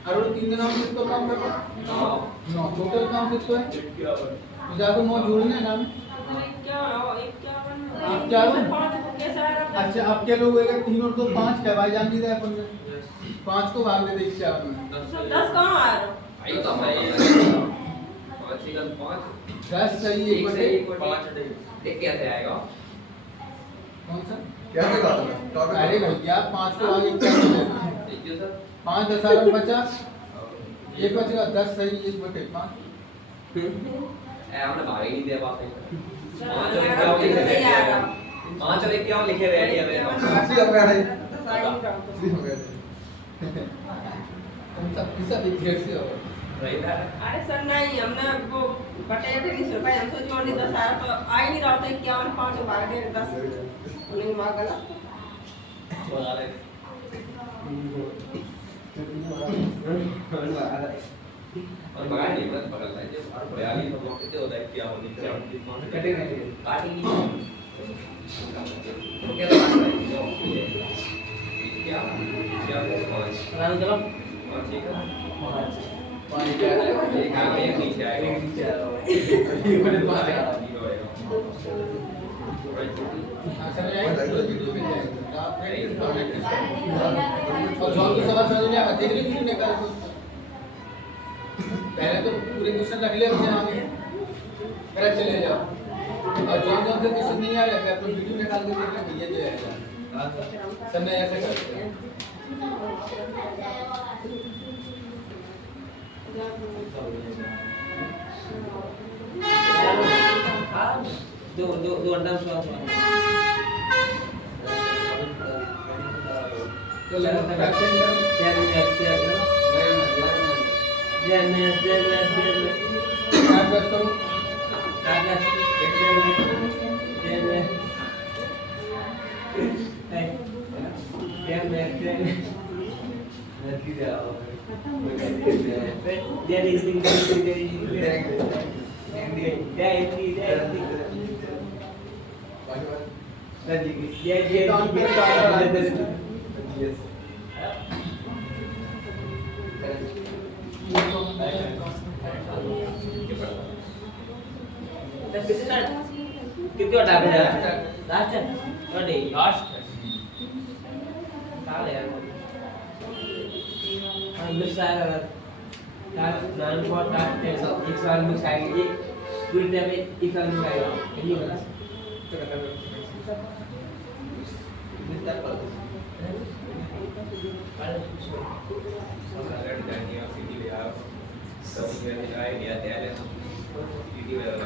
अरुण 3 दिनों में कितना काम कर रहा है? 9 टोटल काम कितना है? तो जाकर 9 जोड़ने हैं ना में 51। अच्छा अब क्या लोग होगा 3 और 2 5 क्या भाई जान दीजिए अपन ने 5 को भाग दे 51 में 10 कहाँ आ रहा आई तो हमारे पाँच ही गल पाँच 10 सही एक से है एक पाँच देख कैसे आएगा कौन सा? कैसे काटूंगा अरे भैया 5 को आगे क्या देना? देखिए सर 5 10 और 50 एक बचेगा 10 सही 1/5 हमने भाग ही नहीं दिया बात पाँच और एक है पाँच और एक क्या लिखे हुए हैं मेरे पास सी हो गया है सी हो गया तुम सब किसा दिखेर से हो राइट है अरे सर नहीं हमने वो बटेटे नहीं सुन पाए हम सोचे ओनली 10 आया तो आ ही नहीं रहा था 51 5 भाग गए 10 नहीं भाग गया बता रहे और बगा नहीं बस पकड़ता है जब 42 तो कितने होता है क्या होने क्या कटे नहीं काटी तो क्या बात है क्या क्या पाँच राम चलो पाँच ठीक है पानी क्या है एक आगे एक नीचे आएगा एक नीचे आ रहा है ये बड़े पास आ रहा है समझ आई तो वीडियो में जाएगा आप प्रैक्टिस करो। और जॉन को सवाल समझ में आया, देख लो वीडियो निकाल के। पहले तो पूरे क्वेश्चन रख ले अपने आगे, फिर चले जाओ। और जॉन से क्वेश्चन नहीं आ रहा है, अपनी वीडियो निकाल के देख लो, ये जो है सब मैं ऐसे करते हैं। दो अंडा स्वाद कितनी और डाल लास्ट है लास्ट डाल यार मिक्स आएगा डाल नान को डाल एक साल मिक्स आएगा ये पूरी टाइम एक साल मिक्स आएगा ये वाला तो करना मिलता है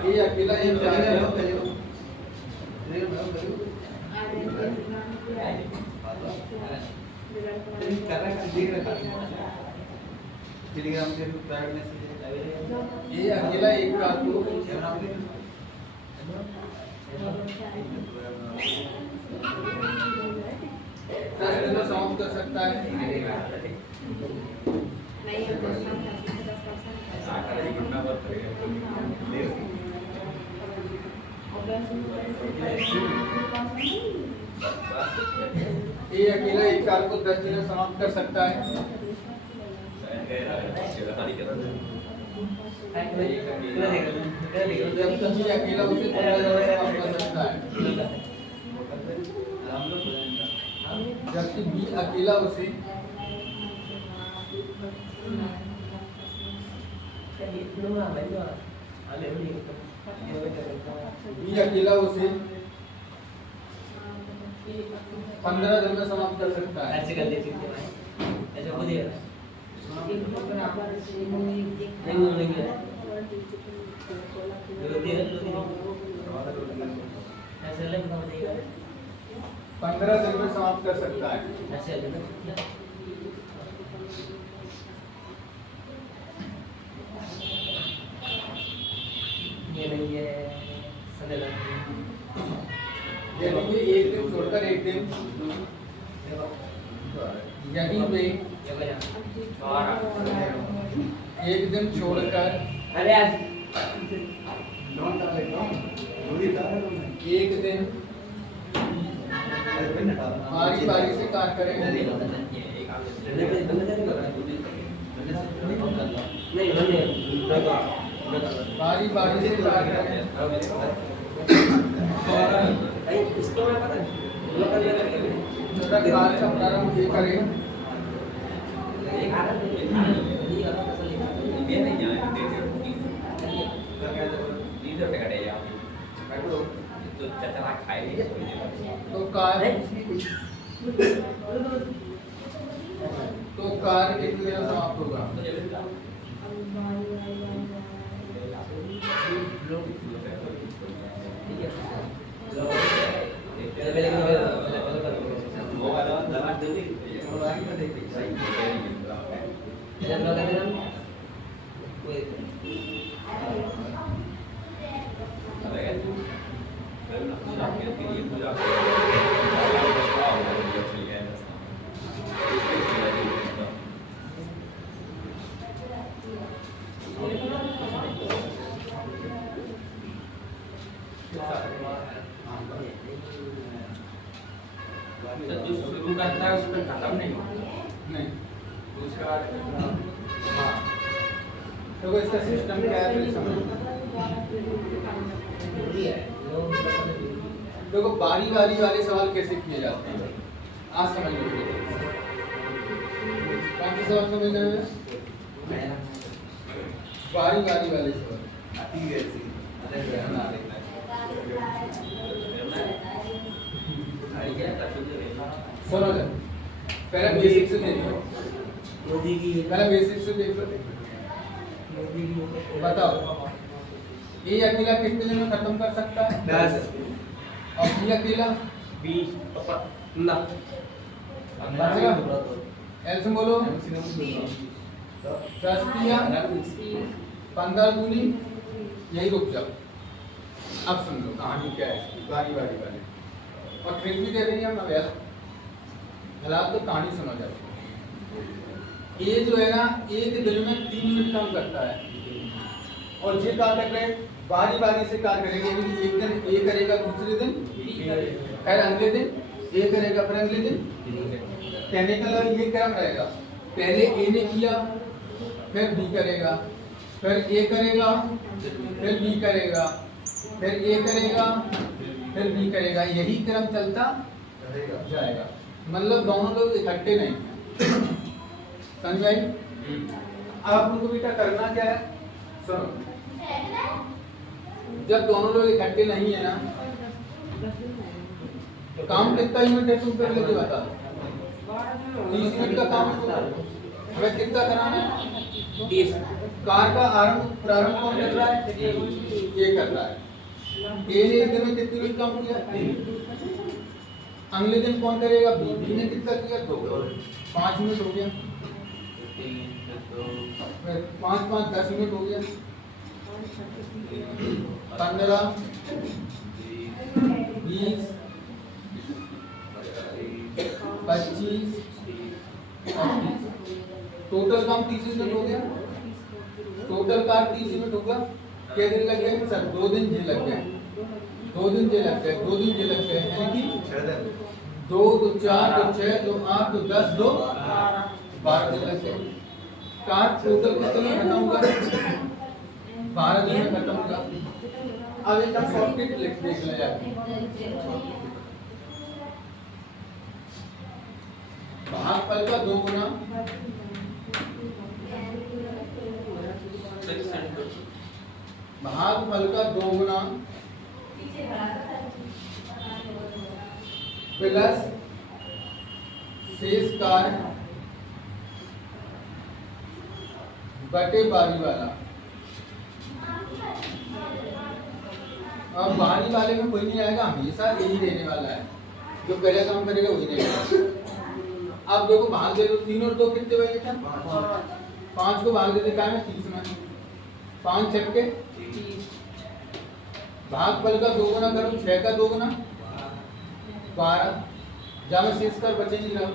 ये अकेला ही जा रहा है। टेलीग्राम से प्राइवेट मैसेज ये अकेला एक का तो समाप्त कर सकता है। ये अकेला एक कार को 10 दिन में समाप्त कर सकता है। जबकि अकेला उसे 15 दिन में समाप्त कर सकता है। जबकि बी अकेला उसे बी अकेला उसे 15 दिन में समाप्त कर सकता है। ऐसे कर देती हूँ ऐसे हो जाएगा नहीं 15 दिन में समाप्त कर सकता है। यदि वे एक दिन छोड़कर एक दिन यदि वे एक दिन छोड़कर एक दिन बारी बारी से कार्य करेंगे बारी बारी से कार्य करें तथा कार्य का प्रारंभ ये करें तो कार्य कितनी देर में समाप्त होगा। जो शुरू करता है उसमें खत्म नहीं नहीं दूसरा हाँ तो इसका सिस्टम क्या है फिर समझो। देखो बारी बारी वाले सवाल कैसे किए जाते हैं। आज समझ लो कौन सा सवाल समझ रहे हैं? बारी बारी वाले सवाल आती है ऐसी अरे करना सुनो जरा पहले बेसिक से देख लो पहले बेसिक से देख लो बताओ ये अकेला कितने दिन में खत्म कर सकता है 10 और ये अकेला 20 ना एल्सियम बोलो 10 किया 15 दूनी यही रुक जाओ अब सुन लो कहानी क्या है इसकी बारी बारी वाली और ट्रिक भी दे देंगे हम अब हालात तो कहानी समझ आती ये जो है ना एक दिन में 3 मिनट काम करता है और ये क्या कर रहे हैं बारी बारी से कार्य करेंगे यानी कि एक दिन ए करेगा दूसरे दिन फिर अगले दिन ए करेगा फिर अगले दिन कहने का मतलब ये क्रम रहेगा पहले ए ने किया फिर बी करेगा फिर ए करेगा फिर बी करेगा फिर ए करेगा फिर बी करेगा यही क्रम चलता जाएगा मतलब दोनों लोग इकट्ठे नहीं समझ आई अब आपको बेटा करना क्या है सुनो जब दोनों लोग इकट्ठे नहीं है ना तो काम कितना यूनिट है तुम पहले तो बता 30 मिनट का काम हमें कितना कराना है 30 कार का प्रारंभ कौन कर रहा है ये कर रहा है ए ने एक दिन में कितने मिनट काम किया 3 अगले दिन कौन करेगा बी ने कितना किया 2 5 मिनट हो गया 5 5 10 मिनट हो गया 15 20 25 टोटल काम 30 मिनट हो गया टोटल काम 30 मिनट होगा कितने दिन लग गए सर 2 दिन जे लग गए 2 दिन जे लग गए 2 दिन जे लग गए यानी कि 2 2 4 2 6 2 8 2 10 2 12 दिन लग गए कार टोटल कितने में खत्म होगा 12 दिन में खत्म होगा अब एक शॉर्टकट लिख देख ले जाके भागफल का 2 गुना भागफल का 2 गुना प्लस शेष कार्य बटे बारी वाला अब बारी वाले में कोई नहीं आएगा हमेशा यही रहने वाला है जो पहले काम करेगा वही रहेगा अब देखो भाग दे दो 3 और 2 कितने बचे थे 5 को भाग देते क्या है 30 में 5 छक्के भागफल का 2 गुना करो 6 का 2 गुना 12 जहाँ शेष कर बचे नहीं रहा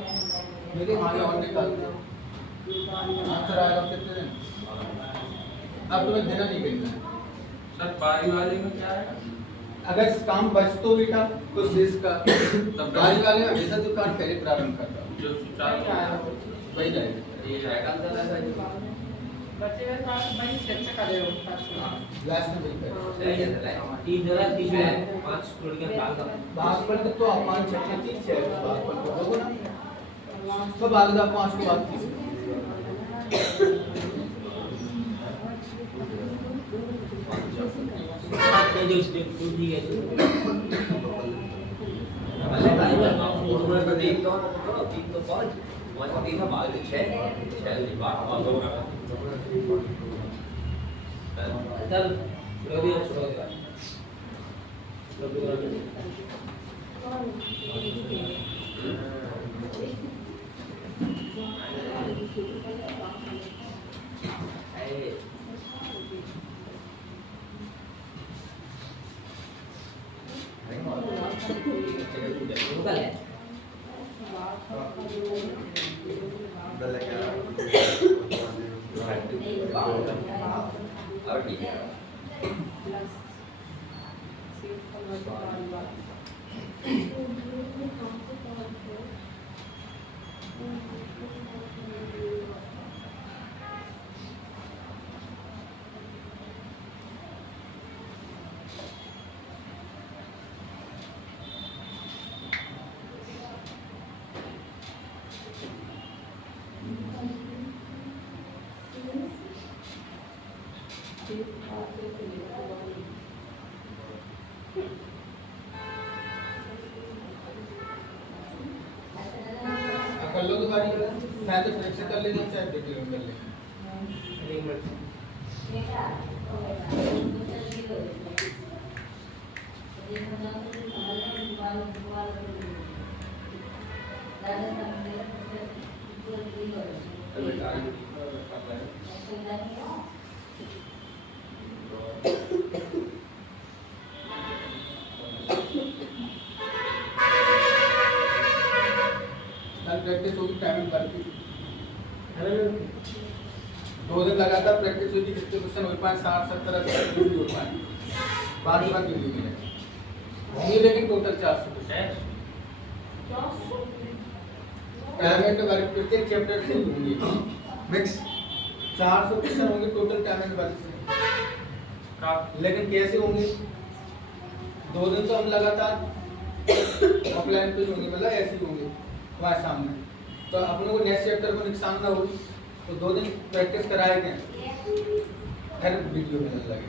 देखिए आगे और निकाल आंसर आएगा कितने दिन अब तुम्हें देना नहीं करना है सर बारी वाले में क्या है अगर काम बच तो बेटा तो शेष का बारी वाले हमेशा जो कार्य पहले प्रारंभ करता है जो सुचारू वही जाएगा ये जाएगा अंदर ऐसा बच्चे का काम भाई सेट से करे हो लास्ट में वही करेगा सही है 3 जगह 30 में 5 छोड़ के भाग दो भागफल तो आप 5 छक्के 30 है भागफल को 2 गुना तो भाग दो 5 को भाग 30 जो स्टेप टूट गई है तो देख दो 3 तो 5 5 3 भाग 6 भाग 2 चल रवि छोड़ दे कर लो दोबारा, शायद ब्रेक से कर लेना, चाहे ब्रेक में कर लेना। प्रैक्टिस होगी टाइमिंग पर की, 2 दिन लगातार प्रैक्टिस होगी, कितने क्वेश्चन हो पाए, 60 70 80 भी हो पाए, बार बार वीडियो मिले होंगे, लेकिन total 400 question time and work प्रत्येक चैप्टर से होंगे, मिक्स 400 क्वेश्चन होंगे टोटल टाइम एंड वर्क से। लेकिन कैसे होंगे, 2 दिन तो हम लगातार ऑफलाइन पे होंगे, मतलब ऐसे होंगे वहाँ सामने, तो अपने को नेक्स्ट चैप्टर को नुकसान ना हो, तो 2 दिन प्रैक्टिस कराएंगे, फिर वीडियो मिलने लगे,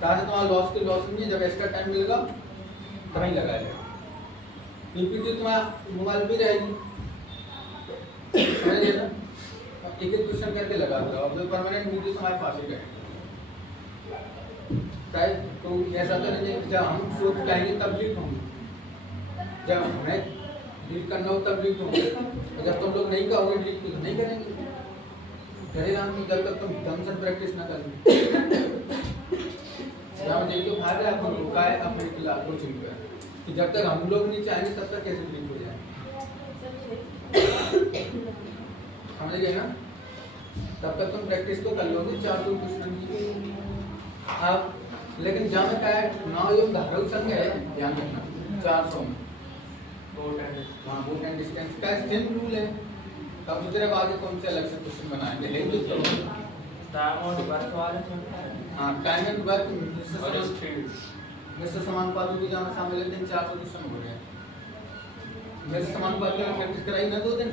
ताकि तुम्हारा लॉस के लॉस नहीं है, जब एक्स्ट्रा टाइम मिलेगा तभी लगाएगा। पीपीटी तुम्हारा मोबाइल भी रहेगी, समझ ना, एक एक क्वेश्चन करके लगा दो, अब जो परमानेंट वीडियो तुम्हारे पास ही रहेगा। तो ऐसा तो नहीं है जब हम शो चलाएंगे तब लीक होंगे, जब हमें लीक करना हो तब लीक होंगे, और जब तुम लोग नहीं कहोगे लीक तो नहीं करेंगे, करेगा हम जब तक तुम ढंग से प्रैक्टिस ना करेंगे। जब देखिए भाग रहा आपको रोका है अपने क्लास कोचिंग पर, कि जब तक हम लोग नहीं चाहेंगे तब तक कैसे लीक हो जाए, समझ गए ना, तब तक तुम प्रैक्टिस तो कर लोगे 400 क्वेश्चन की। आप लेकिन जहाँ में क्या है ना, ये धारक संग है, ध्यान रखना 400 में वहाँ बोट एंड डिस्टेंस का सेम रूल है, तब सोच रहे आगे कौन से अलग से क्वेश्चन बनाएंगे, है तो हाँ टाइम एंड वर्क मिश्र समानुपातों की जहाँ शामिल है, 400 क्वेश्चन हो गए, मिश्र समानुपात की प्रैक्टिस कराई ना 2 दिन,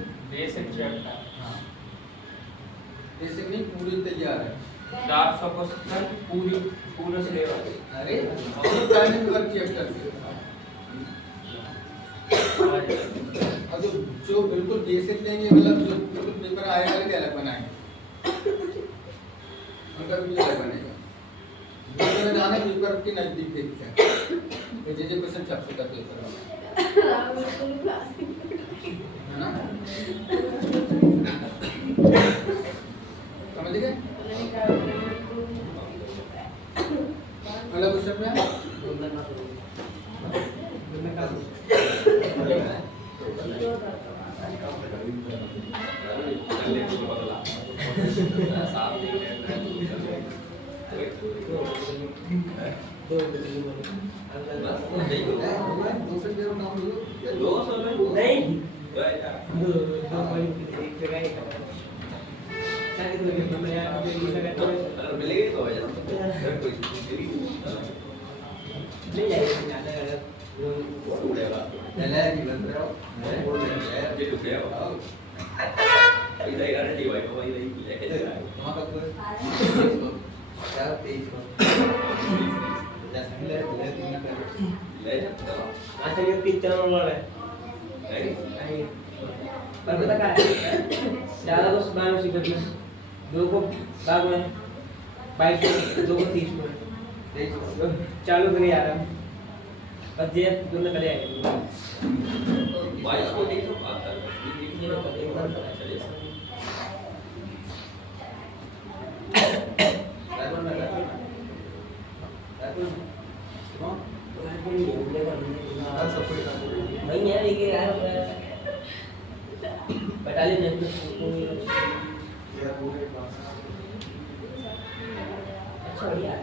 हाँ बेसिक नहीं पूरी तैयार है, 400 क्वेश्चन पूरे सिलेबस, अरे टाइम एंड वर्क चैप्टर से, और जो बिल्कुल बेसिक देंगे, मतलब जो बिल्कुल पेपर आएगा के अलग बनाएंगे, उनका भी अलग बनेगा, जो जाने पेपर के नजदीक देखते हैं, जे क्वेश्चन 400 का पेपर है ना, समझ गए। अगला क्वेश्चन में पर पता क्या है, ज़्यादा तो सुबह में सीखते हैं, 2 को भाग में 22, 2 को 30 में चालू करिए यार, बस ये दोनों कले आएंगे, 22 को 30 आता है, नहीं है लेकिन यार बटालियन है तो अच्छा बढ़िया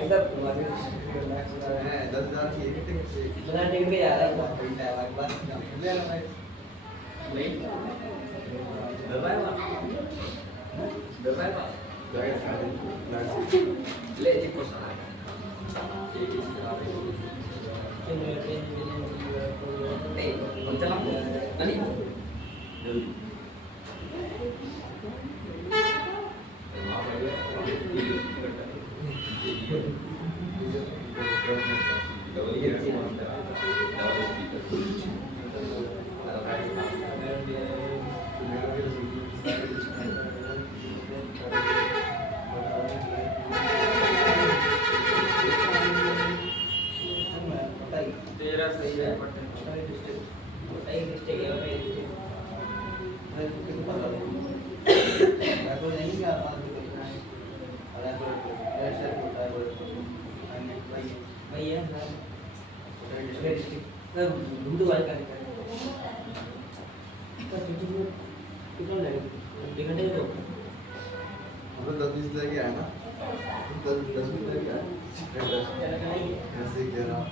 ऐसा 10,000 की बना टिकट पे जा रहा है नहीं दबाएगा ले एक क्वेश्चन नहीं चला नहीं दूध वाले का कितना लगेगा 1 घंटे तो हमें 10-20 लेके आए ना 10 मिनट लेके आए 10 ऐसे ही कह रहा हूँ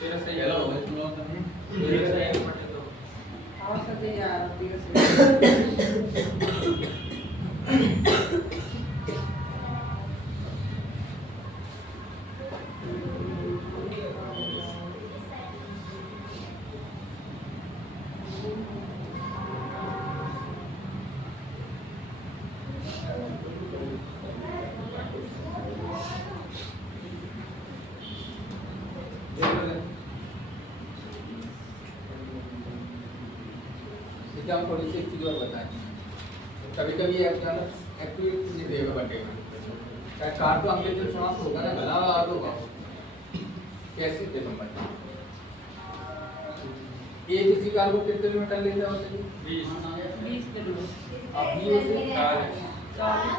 तेरा सही है लो तुम लोग तो मेरे से एक पटे तो और सजे यार तेरे से देखिए हम थोड़ी सी एक चीज़ और बताएं कभी कभी एक्टिविटी देगा बटेगा क्या कार तो अगले दिन समाप्त होगा ना गला आ होगा कैसे दे नंबर ये किसी कार को कितने किलोमीटर ले जाओ 20 किलोमीटर आप भी उसे 40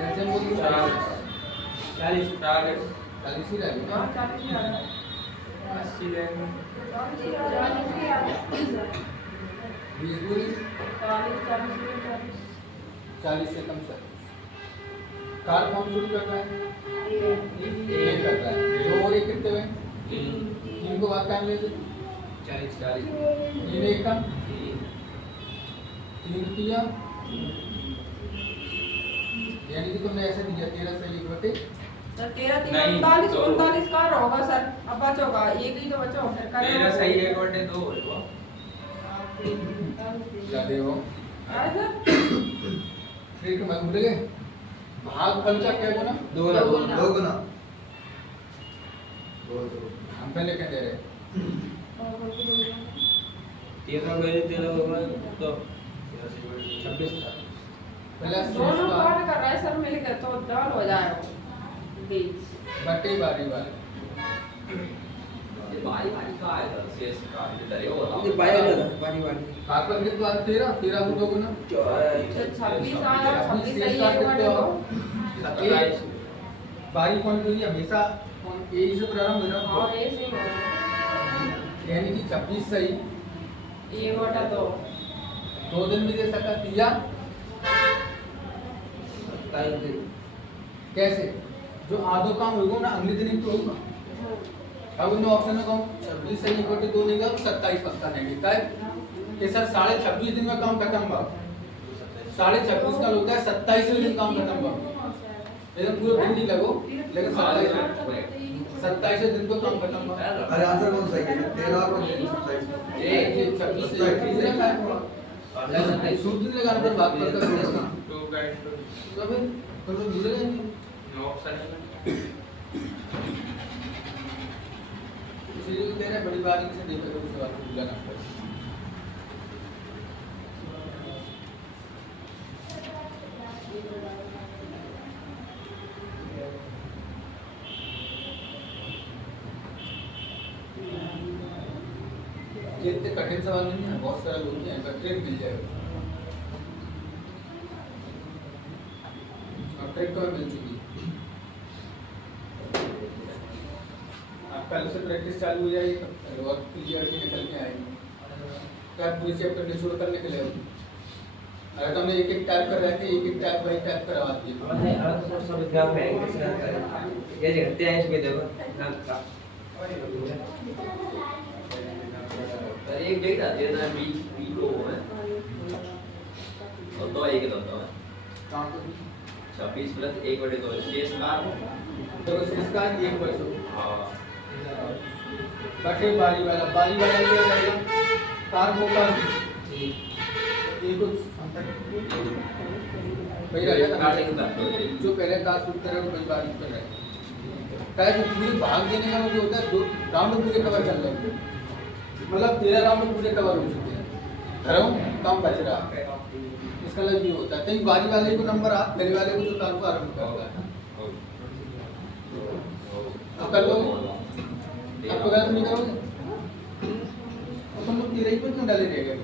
ऐसे बोल 40 40 ही रहेगा हाँ 40 यार 80 रहेगा 20 दूरी 40 40 से कम सर कार कौन शुरू कर रहा है ये कर रहा है दो और एक कितने में 3 को बात कर लेते 40 3 एक का 3 किया यानी कि तुमने ऐसे दिया 13 सही एक बटे सर 13 3 नहीं, 39 दो। 39 कहाँ होगा सर अब बचोगा एक ही तो बचो फिर करें मेरा सही है 1 बटे 2 है वो याद है वो आए सर फिर तुम भूल गए भाग फल का क्या बोला दो ना दो गुना दो हम पहले क्या दे रहे 13 मेरे 13 होगा तो 26 था प्लस दोनों कौन कर रहा है सर मिल के तो डबल हो जाएगा 20 बटे बारी वाले ये बारी बारी का है सर शेष का ये डरे हो बताओ ये बाया था बारी बारी भाग फल कितना 13 को 2 गुना तो 26 आया 26 सही है देखते हो 27 बारी कौन हुई हमेशा कौन ए से प्रारंभ हो रहा हाँ है ये सही है यानी कि 26 सही 1 बटा 2 2 दिन में दे सकता दिया कैसे जो आधो काम होगा ना अगले दिन ही तो होगा अब इन ऑप्शन में कहूँ 26 सही इक्वल टू 2 नहीं गया 27 पक्का नहीं लिखता है कि सर 26.5 दिन में काम खत्म हुआ 26.5 का होता है 27 दिन काम खत्म हुआ लेकिन पूरे दिन नहीं लगो लेकिन 27 दिन को काम खत्म हुआ अरे आंसर कौन सही है 13 और 27 ये 26 से 27 है क्या सूत्र लगाने पर बात करते हैं 2 का तो फिर तो भूल गए नो ऑप्शन इसलिए तो तेरे बड़ी बात से देखकर उस सवाल को भूला ना पड़े ये इतने कठिन सवाल नहीं है बहुत सारे लोग हैं पर ट्रिक मिल जाएगा और ट्रिक तो मिल चुकी आप कल से प्रैक्टिस चालू हो जाएगी और क्लियरिटी निकल के आएगी तो आप पूरे चैप्टर निचोड़ कर निकले हो अगर तुमने एक एक टाइप कर रहे थे एक एक टाइप वही टाइप करवा दिए हमने अलग से सब एग्जाम में कैसे करता है ये देखते हैं इसमें देखो नाम का सर एक देख रहा था बीच बी को है और 2 एक होता है काम तो 26 प्लस 1 बटे 2 शेष का तो इसका एक वर्ष हां बटे बारी वाला क्या रहेगा कार को कर ये कुछ भाई रहेगा काटे के बाद जो पहले कार शूट करे वो बारी कर रहे क्या है पूरे भाग देने का मतलब होता है 2 राउंड पूरे कवर कर लेंगे मतलब 13 राउंड पूरे कवर हो चुके हैं घरों काम बच रहा है इसका मतलब ये होता है कहीं बारी वाले को नंबर आप पहले वाले को जो कार को आरंभ करता है अब कर लो अब तो गलत नहीं करोगे तो तुम लोग 13 ही पर क्यों डाले रहेगा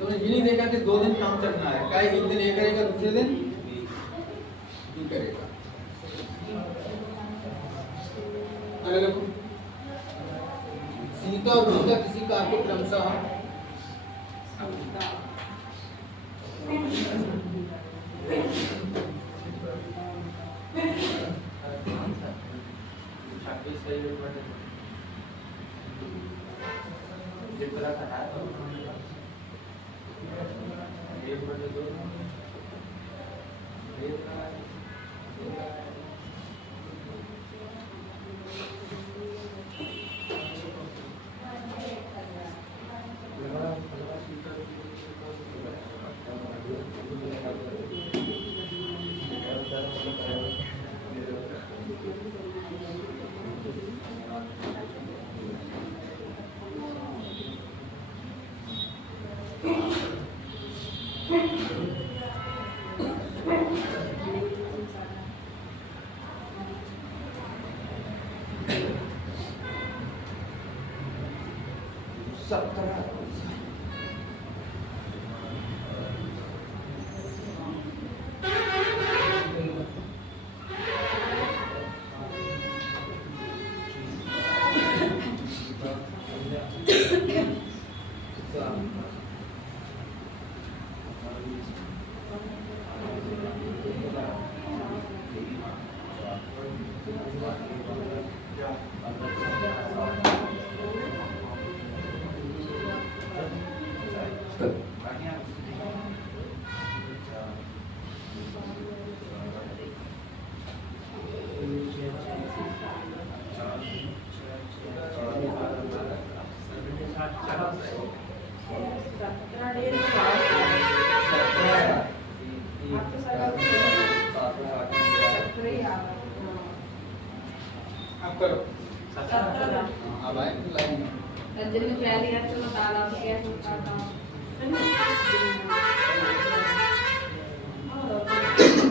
तुमने ये नहीं देखा कि 2 दिन काम करना है क्या एक दिन ये करेगा दूसरे दिन ये करेगा अगर देखो सीता और गीता किसी कार के क्रमशः अब करो अब आए लाइन में रंजन में क्या लिया तो ताला पे कैसे उठाता हूँ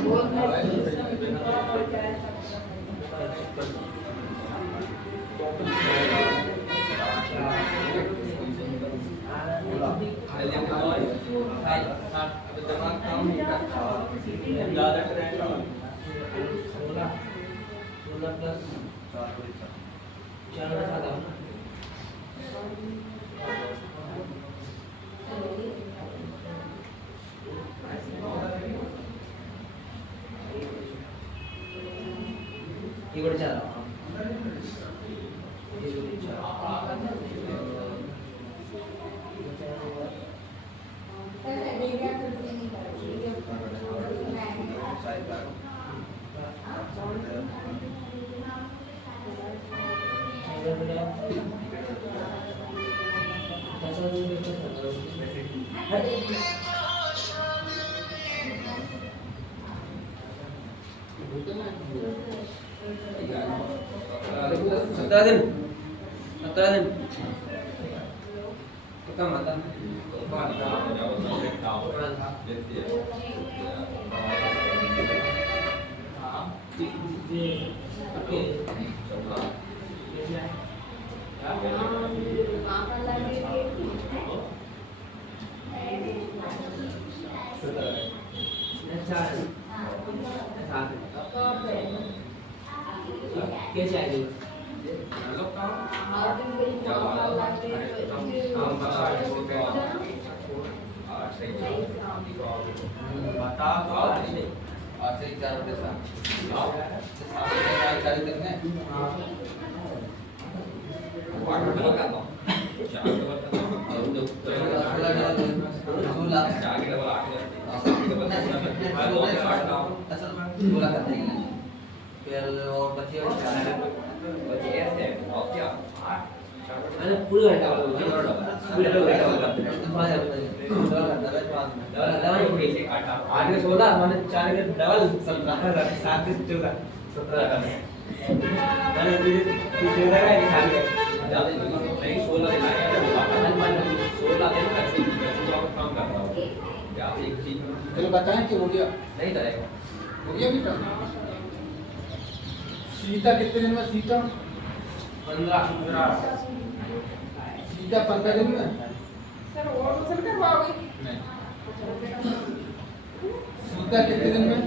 बहुत ये కూడా చాలా सत्रह दिन कम आता कैसे आएगी पूरा घंटा आठ के 16 मैंने 4 के डबल 17 7 के 14 17 मैंने तुझे का है कि साल के नहीं 16 दिन आया 16 दिन तक काम करता हूं क्या एक चीज चलो बताएं कि हो गया नहीं करेगा हो गया बेटा सीता कितने दिन में सीता 15 सीता 15 दिन में सर और दूसरा करवाओगे नहीं सीता कितने दिन में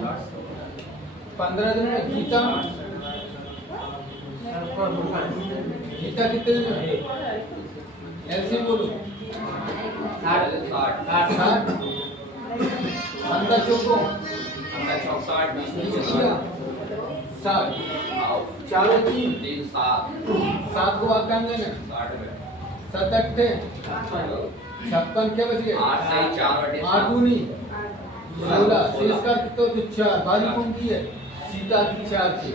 15 दिन में गीता गीता कितने दिन में ऐसे बोलो 60 60 अंदर चौको अंदर 60 20 किया 60 चारों 3 3 7 7 को आप काम देना 60 में 7 अट्ठे 56 क्या बच गए 8 से 4 बटे 8 दूनी 16 शेष का कितना तो 4 बारी कौन की है सीता की 4 थी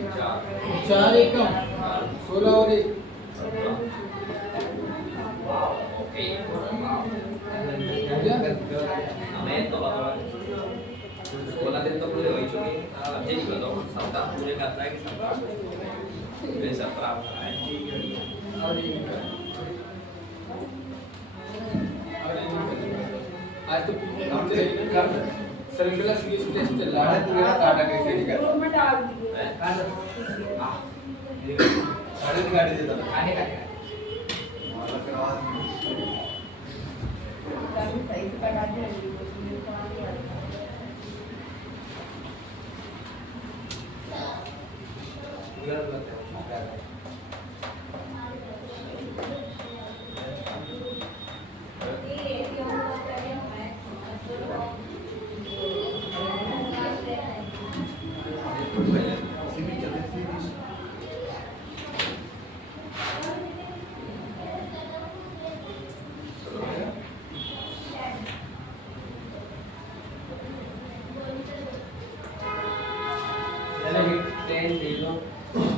4 एकम 16 और 1 ओके हो गया हमें तो 16 दिन तो पूरे हो ही चुके हैं अब ये निकल दो सप्ताह पूरे करना है कि सप्ताह फिर सप्ताह और ये आज तो हमसे कर सर्विकला सीरीज टेस्ट चल रहा है पूरा काटा कैसे निकल ग्रुप में डाल दीजिए साढ़े गाड़ी देता था आने का वाला के बाद सही से लगा दिया सीधी चले सीधी ट्रेन दे दो